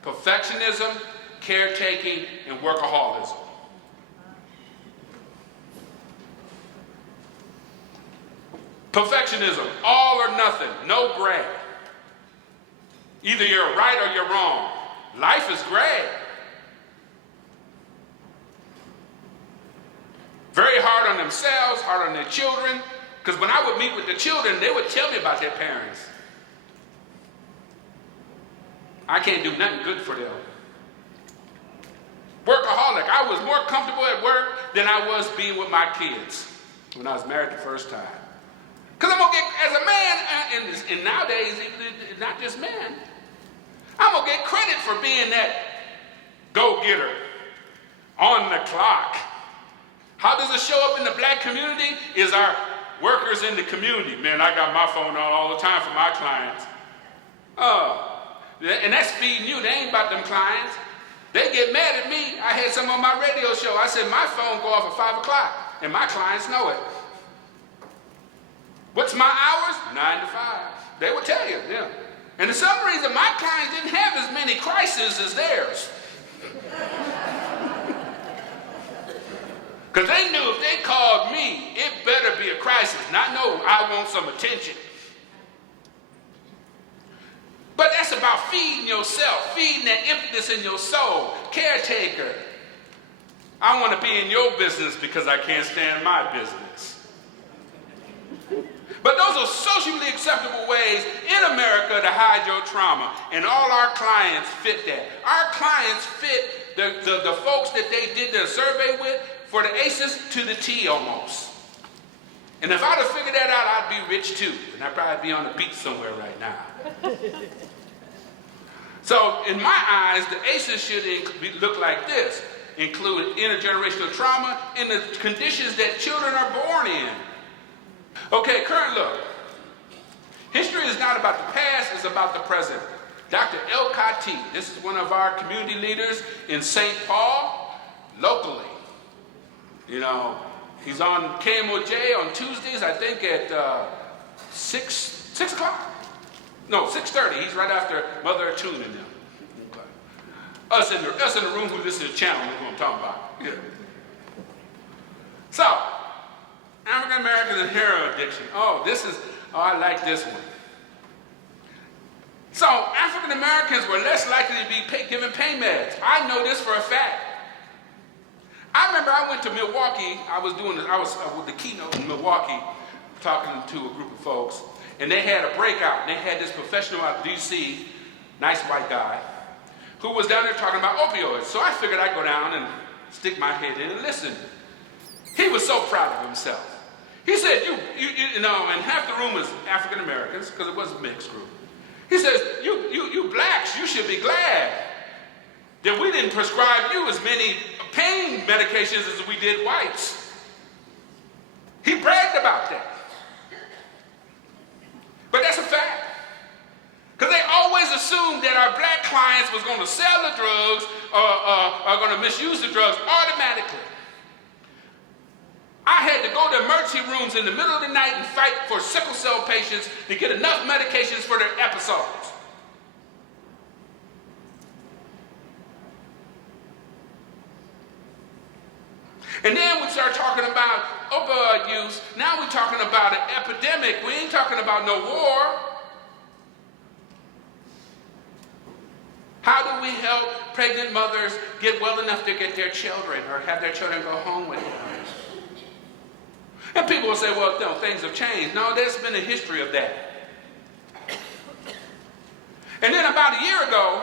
perfectionism, caretaking, and workaholism. Perfectionism, all or nothing, no gray. Either you're right or you're wrong. Life is gray. Very hard on themselves, hard on their children. Because when I would meet with the children, they would tell me about their parents. I can't do nothing good for them. Workaholic, I was more comfortable at work than I was being with my kids when I was married the first time. Because I'm going to get, as a man, and nowadays, not just men, I'm going to get credit for being that go-getter, on the clock. How does it show up in the black community? Is our workers in the community. Man, I got my phone on all the time for my clients. And that's feeding you. They ain't about them clients. They get mad at me. I had some on my radio show. I said, my phone go off at 5 o'clock, and my clients know it. What's my hours? 9 to 5. They will tell you, yeah. And for some reason, my clients didn't have as many crises as theirs. Because they knew if they called me, it better be a crisis. Not no, I want some attention. But that's about feeding yourself, feeding that emptiness in your soul. Caretaker. I want to be in your business because I can't stand my business. But those are socially acceptable ways in America to hide your trauma. And all our clients fit that. Our clients fit the folks that they did their survey with for the ACEs to the T almost. And if I'd have figured that out, I'd be rich too. And I'd probably be on the beach somewhere right now. So in my eyes, the ACEs should look like this. Include intergenerational trauma and the conditions that children are born in. Okay, current look. History is not about the past, it's about the present. Dr. El Khati, this is one of our community leaders in St. Paul, locally. You know, he's on KMOJ on Tuesdays, I think at 6 o'clock. No, 6:30. He's right after Mother Tune and them. Okay. Us in the room who listen to the channel, that's what I'm talking about. Yeah. So, African Americans and heroin addiction. I like this one. So, African Americans were less likely to be given pain meds. I know this for a fact. I remember I went to Milwaukee. I was with the keynote in Milwaukee, talking to a group of folks, and they had a breakout. And they had this professional out of D.C., nice white guy, who was down there talking about opioids. So I figured I'd go down and stick my head in and listen. He was so proud of himself. He said, you know, and half the room was African Americans, because it was a mixed group. He says, you blacks, you should be glad that we didn't prescribe you as many pain medications as we did whites. He bragged about that. But that's a fact. Because they always assumed that our black clients was going to sell the drugs or are going to misuse the drugs automatically. I had to go to emergency rooms in the middle of the night and fight for sickle cell patients to get enough medications for their episodes. And then we start talking about opioid use. Now we're talking about an epidemic. We ain't talking about no war. How do we help pregnant mothers get well enough to get their children or have their children go home with them? And people will say, well, no, things have changed. No, there's been a history of that. And then about a year ago,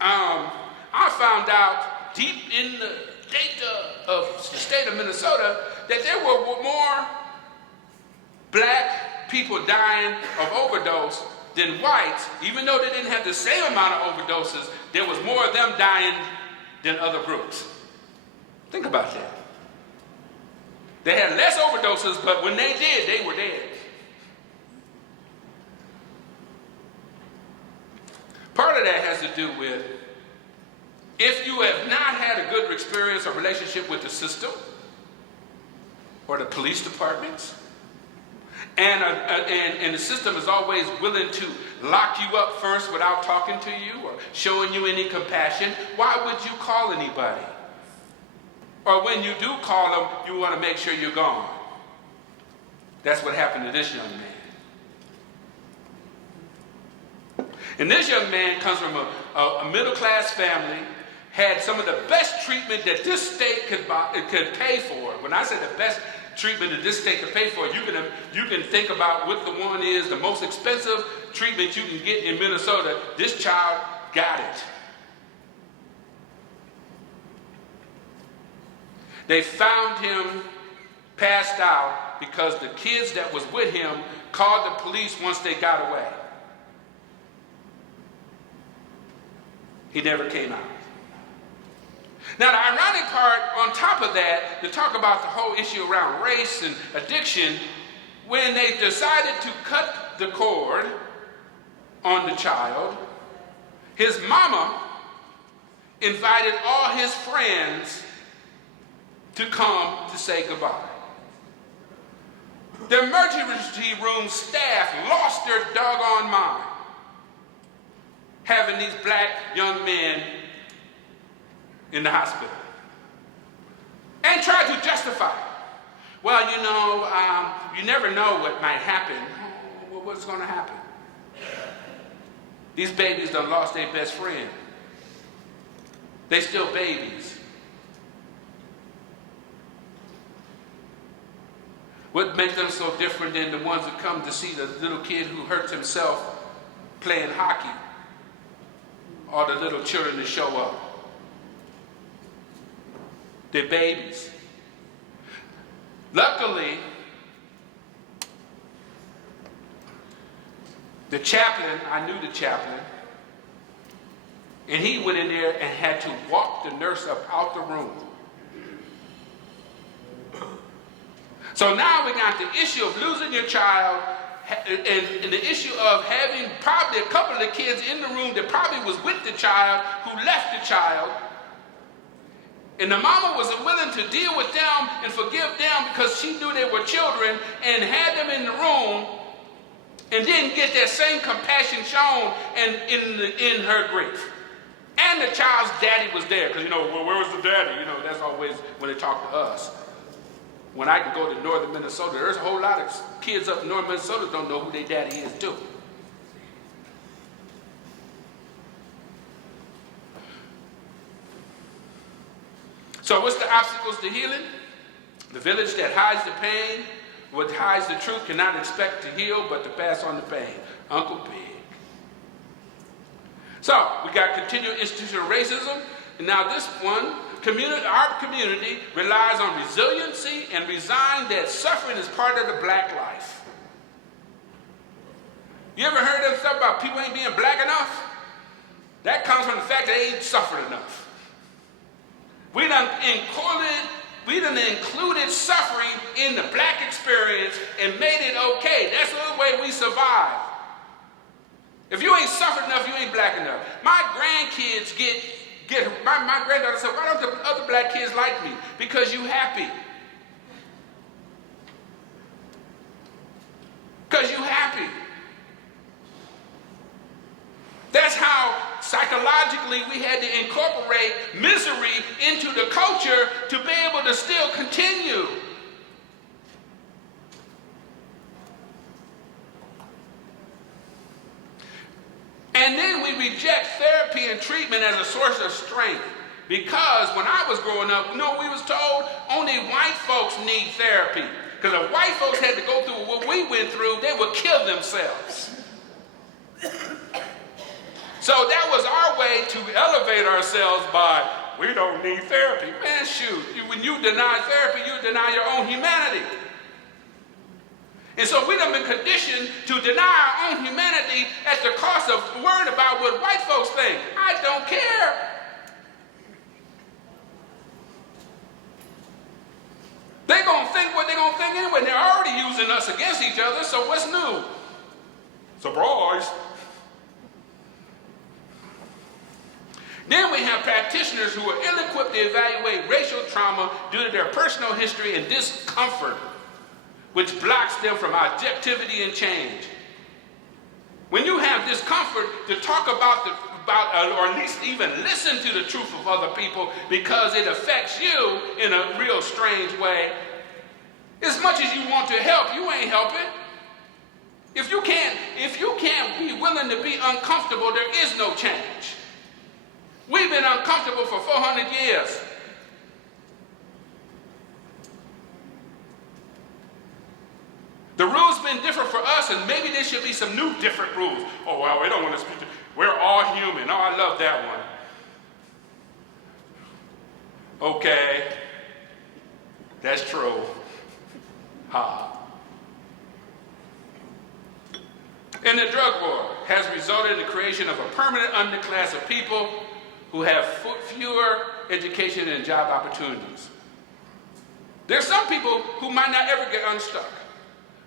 I found out deep in the data of the state of Minnesota that there were more black people dying of overdose than whites. Even though they didn't have the same amount of overdoses, there was more of them dying than other groups. Think about that. They had less overdoses, but when they did, they were dead. Part of that has to do with if you have not had a good experience or relationship with the system or the police departments, and the system is always willing to lock you up first without talking to you or showing you any compassion, why would you call anybody? Or when you do call them, you want to make sure you're gone. That's what happened to this young man. And this young man comes from a middle-class family, had some of the best treatment that this state could pay for. When I say the best treatment that this state could pay for, you can think about what the one is, the most expensive treatment you can get in Minnesota. This child got it. They found him passed out because the kids that was with him called the police once they got away. He never came out. Now the ironic part on top of that, to talk about the whole issue around race and addiction, when they decided to cut the cord on the child, his mama invited all his friends to come to say goodbye. The emergency room staff lost their doggone mind having these black young men in the hospital and tried to justify it. Well, you know, you never know what might happen. What's going to happen? These babies done lost their best friend. They still babies. What makes them so different than the ones that come to see the little kid who hurts himself playing hockey, or the little children that show up? They're babies. Luckily, the chaplain, I knew the chaplain, and he went in there and had to walk the nurse up out the room. So now we got the issue of losing your child and the issue of having probably a couple of the kids in the room that probably was with the child who left the child. And the mama was willing to deal with them and forgive them because she knew they were children and had them in the room. and didn't get that same compassion shown in her grief. And the child's daddy was there, because, well, where was the daddy? That's always when they talk to us. When I can go to northern Minnesota, there's a whole lot of kids up in northern Minnesota don't know who their daddy is too. So what's the obstacles to healing? The village that hides the pain, what hides the truth, cannot expect to heal but to pass on the pain. Uncle Pig. So we got continued institutional racism, and now this one, our community relies on resiliency and resign that suffering is part of the black life. You ever heard of stuff about people ain't being black enough? That comes from the fact that they ain't suffered enough. We done included suffering in the black experience and made it okay. That's the way we survive. If you ain't suffered enough, you ain't black enough. My grandkids my granddaughter said, why don't the other black kids like me? Because you happy. Because you happy. That's how psychologically we had to incorporate misery into the culture to be able to still continue. And then we reject therapy and treatment as a source of strength. Because when I was growing up, we was told only white folks need therapy. Because if white folks had to go through what we went through, they would kill themselves. So that was our way to elevate ourselves by, we don't need therapy. Man, shoot, when you deny therapy, you deny your own humanity. And so we done been conditioned to deny our own humanity at the cost of worrying about what white folks think. I don't care. They're going to think what they're going to think anyway. They're already using us against each other, so what's new? Surprise. Then we have practitioners who are ill-equipped to evaluate racial trauma due to their personal history and discomfort, which blocks them from objectivity and change. When you have discomfort, to talk about or at least even listen to the truth of other people because it affects you in a real strange way. As much as you want to help, you ain't helping. If you can't be willing to be uncomfortable, there is no change. We've been uncomfortable for 400 years. The rules been different for us, and maybe there should be some new different rules. Oh, well, we don't want to speak to... We're all human. Oh, I love that one. Okay. That's true. Ha. And the drug war has resulted in the creation of a permanent underclass of people who have fewer education and job opportunities. There's some people who might not ever get unstuck.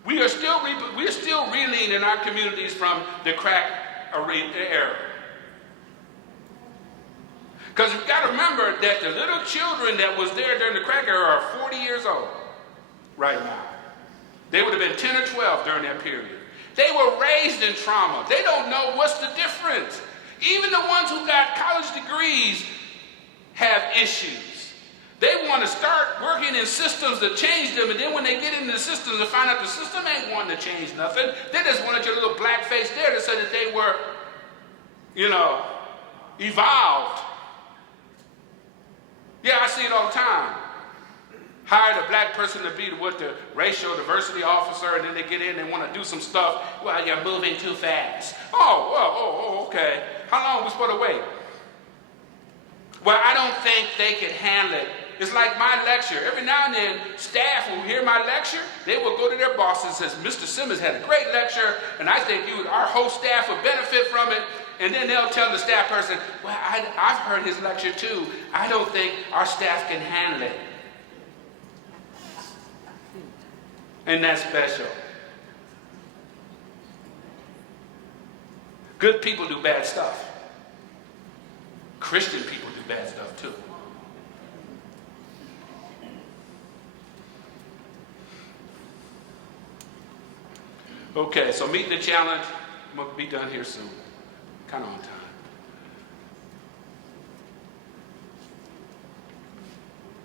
We are still reeling in our communities from the crack era. Because you've got to remember that the little children that was there during the crack era are 40 years old right now. They would have been 10 or 12 during that period. They were raised in trauma. They don't know what's the difference. Even the ones who got college degrees have issues. They want to start working in systems to change them, and then when they get into the systems and find out the system ain't wanting to change nothing, they just wanted your little black face there to say that they were, evolved. Yeah, I see it all the time. Hire the black person to be the racial diversity officer, and then they get in and want to do some stuff. Well, you're moving too fast. Oh, okay. How long are we supposed to wait? Well, I don't think they can handle it. It's like my lecture. Every now and then, staff will hear my lecture. They will go to their boss and say, Mr. Simmons had a great lecture, and I think our whole staff would benefit from it. And then they'll tell the staff person, well, I've heard his lecture too. I don't think our staff can handle it. And that's special. Good people do bad stuff. Christian people do bad stuff too. Okay, so meeting the challenge. I'm going to be done here soon. Kind of on time.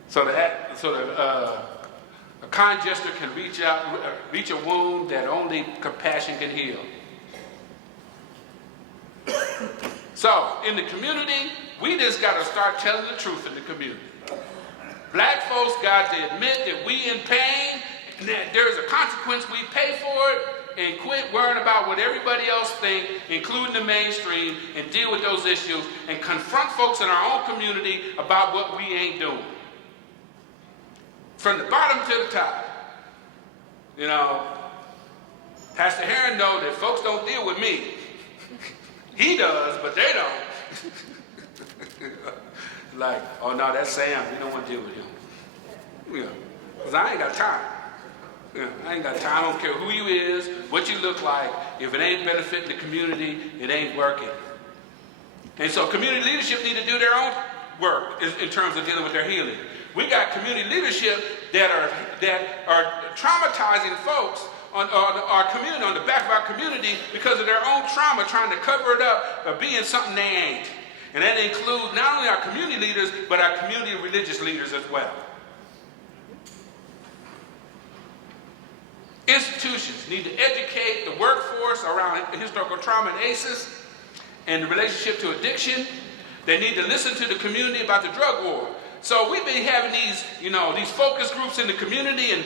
So that a kind gesture can reach a wound that only compassion can heal. So, in the community, we just got to start telling the truth in the community. Black folks got to admit that we in pain, and that there's a consequence, we pay for it, and quit worrying about what everybody else thinks, including the mainstream, and deal with those issues, and confront folks in our own community about what we ain't doing. From the bottom to the top. You know, Pastor Heron knows that folks don't deal with me. He does, but they don't. Like, oh no, that's Sam. We don't want to deal with him. Yeah, because I ain't got time. Yeah, I ain't got time. I don't care who you is, what you look like. If it ain't benefiting the community, it ain't working. And so community leadership need to do their own work in terms of dealing with their healing. We got community leadership that are traumatizing folks on our community, on the back of our community, because of their own trauma, trying to cover it up or being something they ain't. And that includes not only our community leaders, but our community religious leaders as well. Institutions need to educate the workforce around historical trauma and ACEs and the relationship to addiction. They need to listen to the community about the drug war. So we've been having these focus groups in the community, and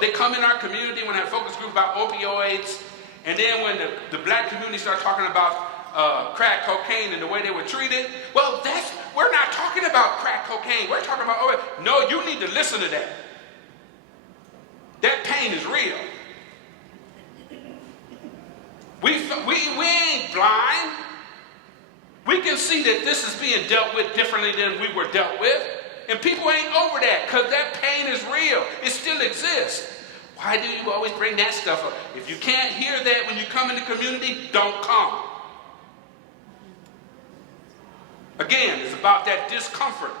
they come in our community when I have focus groups about opioids, and then when the black community starts talking about crack cocaine and the way they were treated, well, we're not talking about crack cocaine. We're talking about opioids. No, you need to listen to that. That pain is real. We ain't blind. We can see that this is being dealt with differently than we were dealt with. And people ain't over that because that pain is real. It still exists. Why do you always bring that stuff up? If you can't hear that when you come in the community, don't come. Again, it's about that discomfort.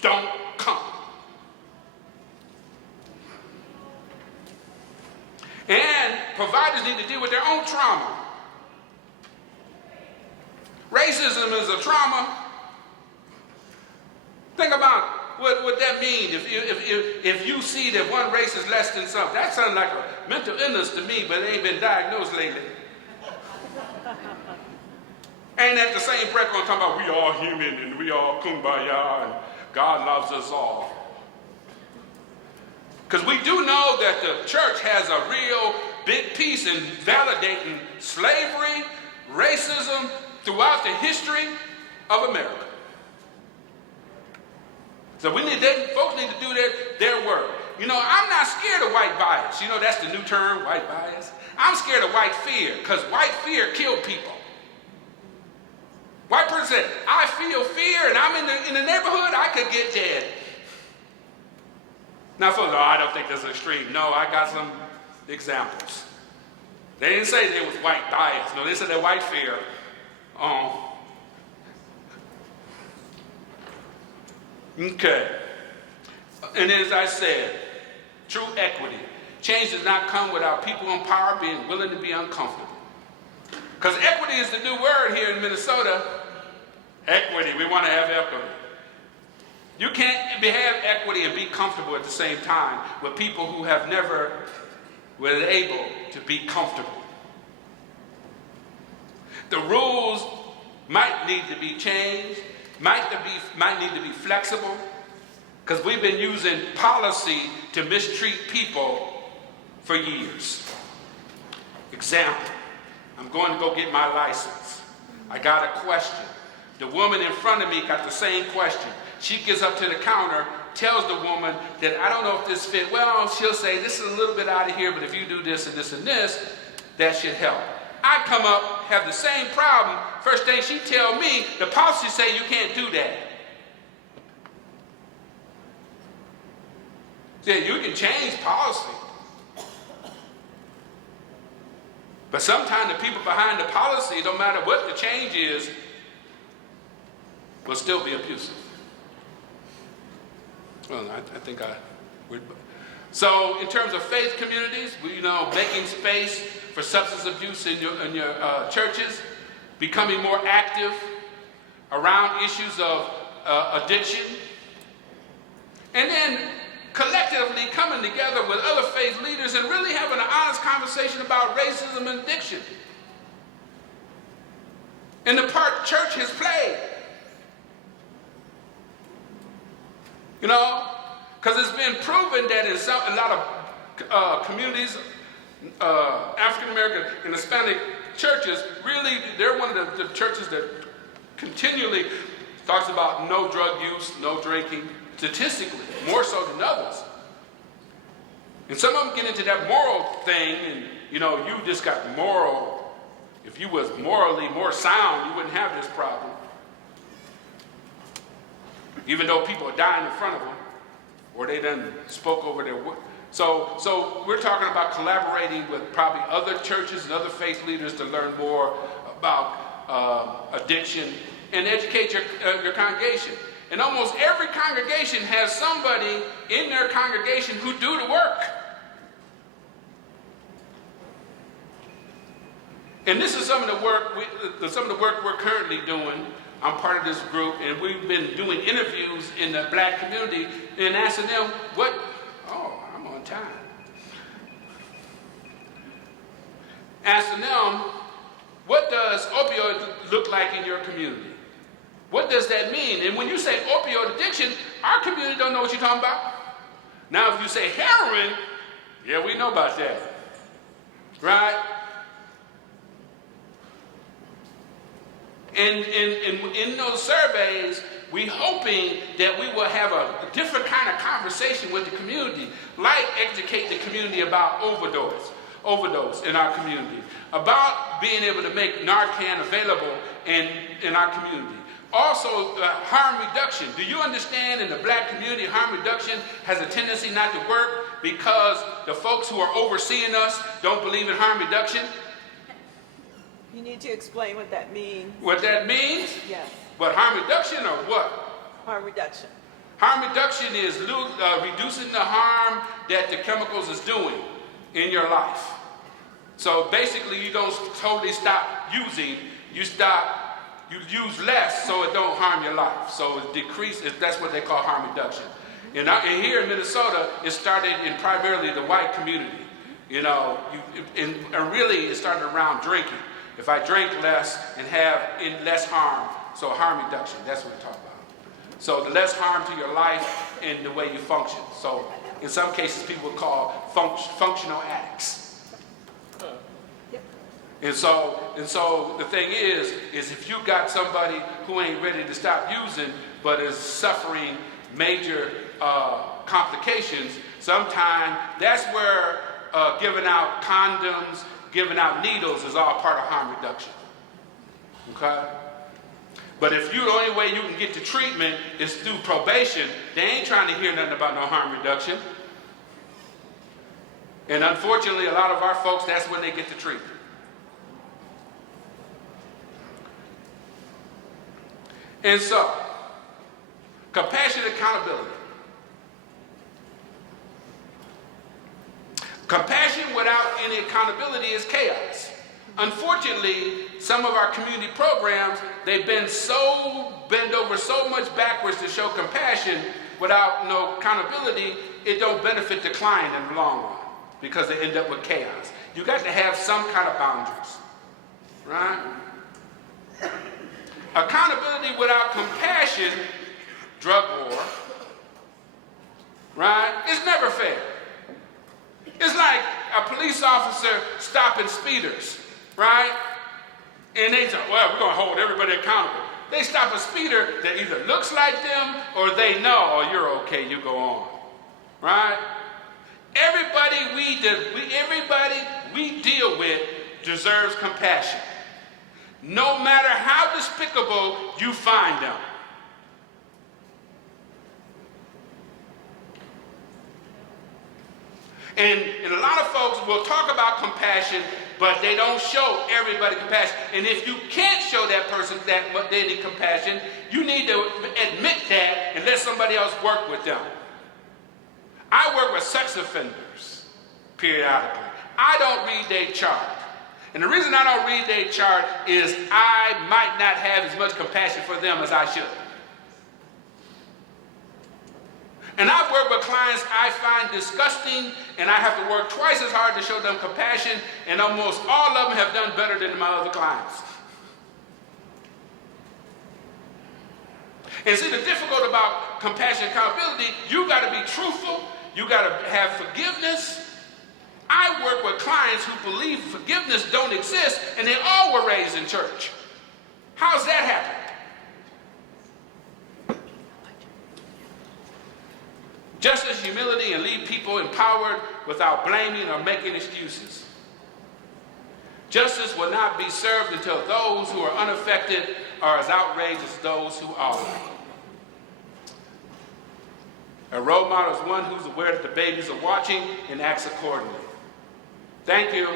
Don't come. And providers need to deal with their own trauma. Racism is a trauma. Think about what that means. If you see that one race is less than something, that sounds like a mental illness to me, but it ain't been diagnosed lately. Ain't that the same breath we're talking about we all human and we all kumbaya and God loves us all? Because we do know that the church has a real big piece in validating slavery, racism throughout the history of America. So folks need to do their work. You know, I'm not scared of white bias. You know, that's the new term, white bias. I'm scared of white fear, because white fear killed people. White person said, I feel fear and I'm in the neighborhood, I could get dead. Now folks, I don't think that's extreme. No, I got some examples. They didn't say they was white bias. No, they said they're white fear. Okay. And as I said, true equity. Change does not come without people in power being willing to be uncomfortable. Because equity is the new word here in Minnesota. Equity, we want to have equity. You can't have equity and be comfortable at the same time with people who have never been able to be comfortable. The rules might need to be changed, might need to be flexible, because we've been using policy to mistreat people for years. Example, I'm going to go get my license. I got a question. The woman in front of me got the same question. She gets up to the counter, tells the woman that I don't know if this fit. Well, she'll say, this is a little bit out of here, but if you do this and this and this, that should help. I come up, have the same problem. First thing she tell me, the policy say you can't do that. Yeah, you can change policy. But sometimes the people behind the policy, no matter what the change is, will still be abusive. Well, I think So in terms of faith communities, making space for substance abuse in your churches, becoming more active around issues of addiction, and then collectively coming together with other faith leaders and really having an honest conversation about racism and addiction. And the part church has played. Because it's been proven that in a lot of communities, African American and Hispanic churches, really, they're one of the churches that continually talks about no drug use, no drinking, statistically, more so than others. And some of them get into that moral thing, and you just got moral. If you was morally more sound, you wouldn't have this problem. Even though people are dying in front of them, or they done spoke over their work. So we're talking about collaborating with probably other churches and other faith leaders to learn more about addiction and educate your congregation. And almost every congregation has somebody in their congregation who do the work. And this is some of the work we're currently doing. I'm part of this group, and we've been doing interviews in the black community and asking them I'm on time. Asking them, what does opioid look like in your community? What does that mean? And when you say opioid addiction, our community don't know what you're talking about. Now, if you say heroin, yeah, we know about that. Right? And in those surveys, we're hoping that we will have a different kind of conversation with the community, like educate the community about overdose in our community, about being able to make Narcan available in our community. Also, harm reduction. Do you understand in the black community, harm reduction has a tendency not to work because the folks who are overseeing us don't believe in harm reduction? You need to explain what that means. What that means? Yes. What, harm reduction or what? Harm reduction. Harm reduction is reducing the harm that the chemicals is doing in your life. So basically, you don't totally stop using. You use less so it don't harm your life. So it decreases. That's what they call harm reduction. And here in Minnesota, it started in primarily the white community. And really it started around drinking. If I drink less and have less harm, so harm reduction, that's what we're talking about. So the less harm to your life and the way you function. So in some cases, people call functional addicts. Yep. And so the thing is if you got somebody who ain't ready to stop using, but is suffering major complications, sometimes that's where giving out condoms, giving out needles is all part of harm reduction. Okay? But if the only way you can get to treatment is through probation, they ain't trying to hear nothing about no harm reduction. And unfortunately, a lot of our folks, that's when they get the treatment. And so, compassion and accountability. Compassion without any accountability is chaos. Unfortunately, some of our community programs, they've been bent over so much backwards to show compassion without no accountability, it don't benefit the client in the long run because they end up with chaos. You got to have some kind of boundaries, right? Accountability without compassion, drug war, right? It's never fair. It's like a police officer stopping speeders, right? And they say, well, we're going to hold everybody accountable. They stop a speeder that either looks like them or they know, oh, you're okay, you go on, right? Everybody we deal with deserves compassion. No matter how despicable you find them. And a lot of folks will talk about compassion, but they don't show everybody compassion. And if you can't show that person that they need compassion, you need to admit that and let somebody else work with them. I work with sex offenders periodically. I don't read their chart. And the reason I don't read their chart is I might not have as much compassion for them as I should. And I've worked with clients I find disgusting, and I have to work twice as hard to show them compassion, and almost all of them have done better than my other clients. And see, the difficult about compassion and accountability, you got to be truthful, you got to have forgiveness. I work with clients who believe forgiveness don't exist, and they all were raised in church. How's that happen? Justice, humility, and leave people empowered without blaming or making excuses. Justice will not be served until those who are unaffected are as outraged as those who are. A role model is one who's aware that the babies are watching and acts accordingly. Thank you.